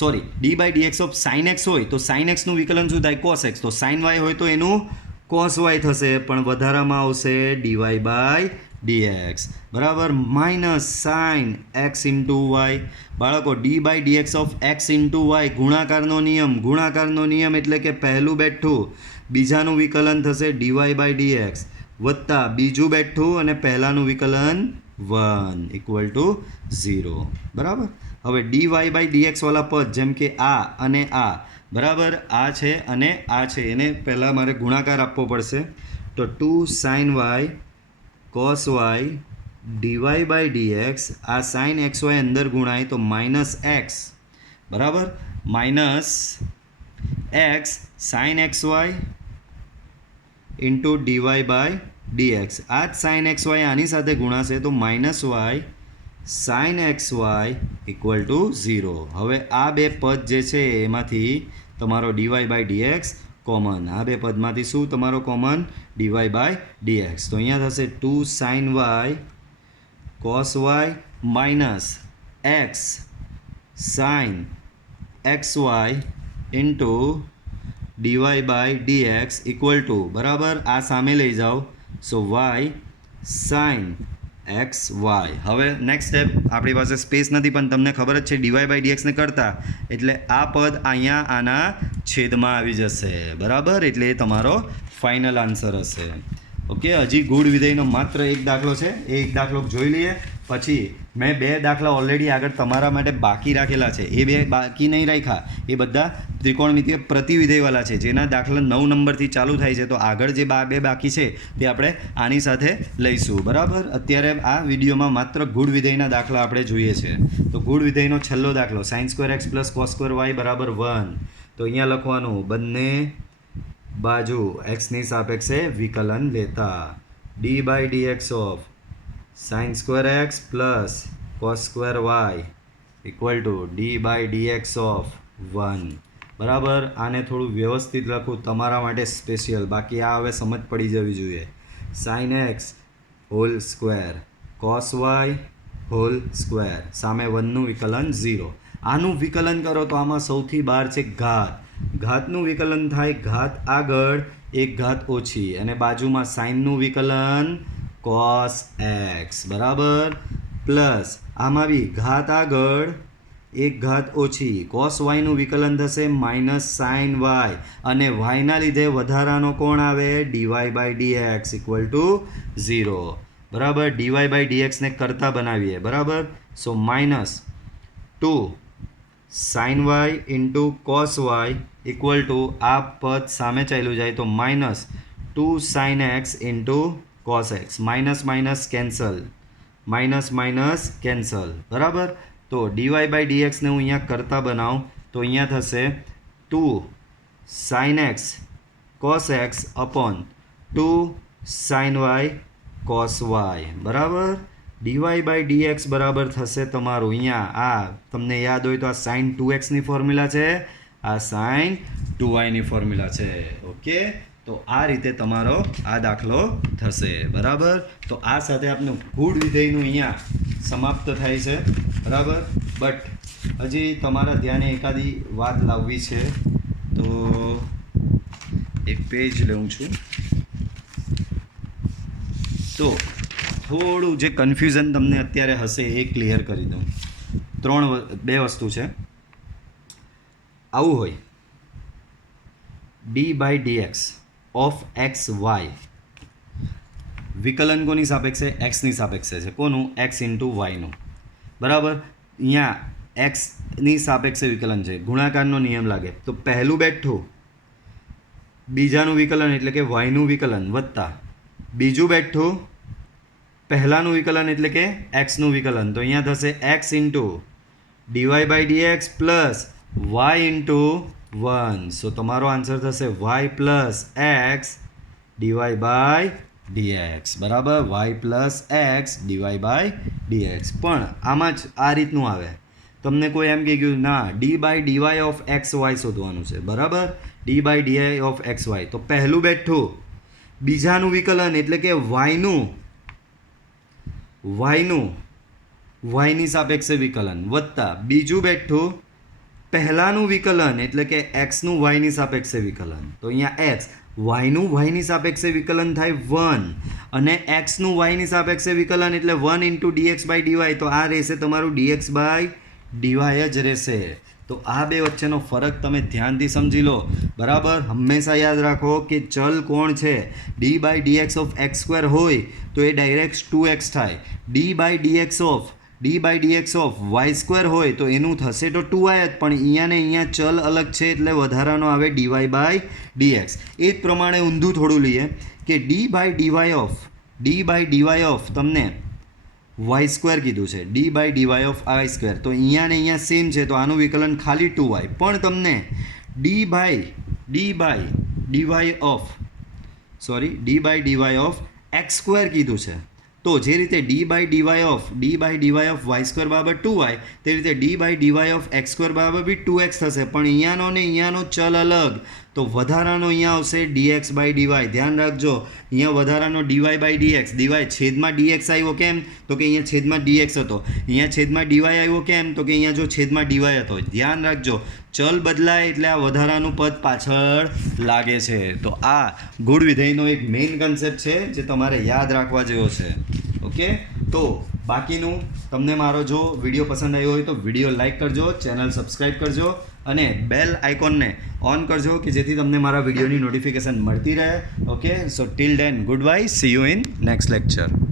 sorry, d by dx of sine x હોય તો સાઇન એક્સનું વિકલન શું થાય? Cos x. તો સાઇન વાય હોય તો એનું કોસ વાય થશે, પણ વધારામાં આવશે ડીવાય બાય ડીએક્સ, બરાબર, minus sine x into y. બાળકો d by dx of x into y, ગુણાકારનો નિયમ. ગુણાકારનો નિયમ એટલે કે પહેલું બેઠું બીજાનું વિકલન થશે ડીવાય બાય ડીએક્સ, વત્તા બીજું બેઠું અને પહેલાંનું વિકલન 1 ઇક્વલ ટુ 0, બરાબર. હવે ડી વાય બાય ડીએક્સ વાળા પદ, જેમ કે આ અને આ, બરાબર, આ છે અને આ છે, એને પહેલાં મારે ગુણાકાર આપવો પડશે. તો 2 sin y cos y dy by dx, આ સાઇન એક્સ વાય અંદર ગુણાય તો માઇનસ એક્સ, બરાબર, minus x sine x y into dy by dx. આ જ સાઇન એક્સ વાય આની સાથે ગુણાશે તો minus y sine x y equal to 0. હવે આ બે પદ જે છે એમાંથી તમારો ડીવાય બાય ડીએક્સ કોમન. આ બે પદમાંથી શું તમારો કોમન? DY by dx. તો અહીંયા થશે 2 sin y cos y minus x sine x y into dy by dx equal to, બરાબર, આ સામે લઈ જાઓ, so y sine x y. હવે નેક્સ્ટ સ્ટેપ, આપણી પાસે સ્પેસ નથી પણ તમને ખબર જ છે ડીવાય બાય ડીએક્સને કરતા, એટલે આ પદ અહીંયા આના છેદમાં આવી જશે, બરાબર, એટલે એ તમારો ફાઇનલ આન્સર હશે. ઓકે, હજી ગુણ વિધેયનો માત્ર એક દાખલો છે, એ એક દાખલો જોઈ લઈએ, પછી મેં 2 દાખલા ઓલરેડી આગળ તમારા માટે બાકી રાખેલા છે. એ 2 બાકી નહીં રાખ્યા, એ બધા ત્રિકોણમિતિય પ્રતિવિધેયવાળા છે, જેના દાખલા 9 નંબરથી ચાલુ થાય છે. તો આગળ જે 2 બાકી છે તે આપણે આની સાથે લઈશું, બરાબર. અત્યારે આ વિડીયોમાં માત્ર ગુણ વિધેયના દાખલા આપણે જોઈએ છે. તો ગુણ વિધેયનો છેલ્લો દાખલો sin² x plus cos² y બરાબર 1. તો અહીંયા લખવાનું બંને બાજુ એક્સની સાપેક્ષે વિકલન લેતા. D by dx of sin² x plus cos² y equal to d by dx of 1, બરાબર. આને થોડું વ્યવસ્થિત લખું તમારા માટે સ્પેશિયલ, બાકી આ હવે સમજ પડી જવી જોઈએ. sin x whole square cos y whole square, સામે 1નું વિકલન 0. આનું વિકલન કરો તો આમાં સૌથી બહાર છે ઘાત. ઘાતનું વિકલન થાય ઘાત આગળ એક ઘાત ઓછી, અને બાજુમાં સાઇનનું વિકલન cos x, બરાબર, પ્લસ આમાં બી ઘાત આગળ એક ઘાત ઓછી, cos yનું વિકલન થશે માઇનસ સાઇન y, અને yના લીધે વધારાનો કોણ આવે? Dy by dx equal to 0, બરાબર. ડીવાય બાય ડીએક્સને કરતા બનાવીએ, બરાબર. So -2 sine y into cos y equal to આ પદ સામે ચાલ્યું જાય તો minus 2 sine x into cos x. Minus minus cancel, minus minus cancel, બરાબર. તો ડીવાય બાય ડીએક્સને હું અહીંયા કરતા બનાવું તો અહીંયા થશે 2 sine x cos x upon 2 sine y cos y, બરાબર. ડીવાય બાય ડીએક્સ બરાબર થશે તમારું અહીંયા આ તમને યાદ હોય તો આ સાઇન 2x ની ફોર્મ્યુલા છે, આ સાઇન 2y ની ફોર્મ્યુલા છે. ઓકે, તો આ રીતે તમારો આ દાખલો થશે, બરાબર. તો આ સાથે આપણું ગુણ વિધેયનું અહીંયા સમાપ્ત થાય છે, બરાબર. બટ હજી તમારા ધ્યાને એકાદી વાત લાવવી છે તો એક પેજ લઉં છું. તો થોડું જે કન્ફ્યુઝન તમને અત્યારે હશે એ ક્લિયર કરી દઉં. બે વસ્તુ છે. આવું હોય d by dx of x y, વિકલન કોની સાપેક્ષે? એક્સની સાપેક્ષે છે. કોનું? એક્સ ઇન્ટુ વાયનું, બરાબર. અહીંયા એક્સની સાપેક્ષે વિકલન છે, ગુણાકારનો નિયમ લાગે તો પહેલું બેઠું બીજાનું વિકલન એટલે કે વાયનું વિકલન વત્તા બીજું બેઠું પહેલાંનું વિકલન એટલે કે એક્સનું વિકલન. તો અહીંયા થશે x into dy by dx plus y into 1. So તમારો આન્સર થશે y plus x dy by dx, બરાબર. Y plus x dy by dx. પણ આમાં જ આ રીતનું આવે. તમને કોઈ એમ કહી ગયું ના d by dy of x y શોધવાનું છે, બરાબર. D by dy of x y તો પહેલું બેઠું બીજાનું વિકલન એટલે કે વાયની સાપેક્ષે વિકલન વત્તા બીજું બેઠું પહેલાંનું વિકલન એટલે કે એક્સનું વાયની સાપેક્ષે વિકલન. તો અહીંયા એક્સ વાયનું વાયની સાપેક્ષે વિકલન થાય 1 અને એક્સનું વાયની સાપેક્ષે વિકલન એટલે 1 ઇન્ટુ ડીએક્સ બાય ડીવાય. તો આ રહેશે તમારું ડીએક્સ બાય ડીવાય જ રહેશે. તો આ બે વચ્ચેનો ફરક તમે ધ્યાનથી સમજી લો, બરાબર. હંમેશા યાદ રાખો કે ચલ કોણ છે? D by dx of x square હોય તો એ ડાયરેક્ટ 2x થાય. D by dx of y square હોય તો એનું થશે તો 2y જ, પણ અહીંયા ને અહીંયા ચલ અલગ છે એટલે વધારાનો આવે ડીવાય બાય ડીએક્સ. એ જ પ્રમાણે ઊંધું થોડું લઈએ કે ડી બાય ડીવાય ઓફ તમને વાય સ્ક્વેર કીધું છે, d by dy of I square. તો અહીંયા ને અહીંયા સેમ છે તો આનું વિકલન ખાલી 2y. પણ તમને d by dy of x square કીધું છે. તો જે રીતે d by dy of y square બરાબર 2y તે રીતે d by dy of x square બરાબર બી 2x થશે. પણ અહીંયાનો ને અહીંયાનો ચલ અલગ તો વધારાનો અહીંયા આવશે dx બાય dy. ધ્યાન રાખજો અહીંયા વધારાનો dy બાય dx, dy છેદમાં dx આવ્યો કેમ? તો કે અહીંયા છેદમાં dx હતો. અહીંયા છેદમાં dy આવ્યો કેમ? તો કે અહીંયા જો છેદમાં dy હતો. ધ્યાન રાખજો ચલ બદલાય એટલે આ વધારાનું પદ પાછળ લાગે છે. તો આ ગુણ વિધેયનો એક મેઇન કન્સેપ્ટ છે જે તમારે યાદ રાખવા જેવો છે. ઓકે, તો બાકીનું તમને મારો જો વિડીયો પસંદ આવ્યો હોય તો વિડીયો લાઇક કરજો, ચેનલ સબસ્ક્રાઈબ કરજો અને બેલ આઇકોનને ઓન કરજો કે જેથી તમને મારા વિડીયોની નોટિફિકેશન મળતી રહે. Okay, so till then good bye, C you in next lecture.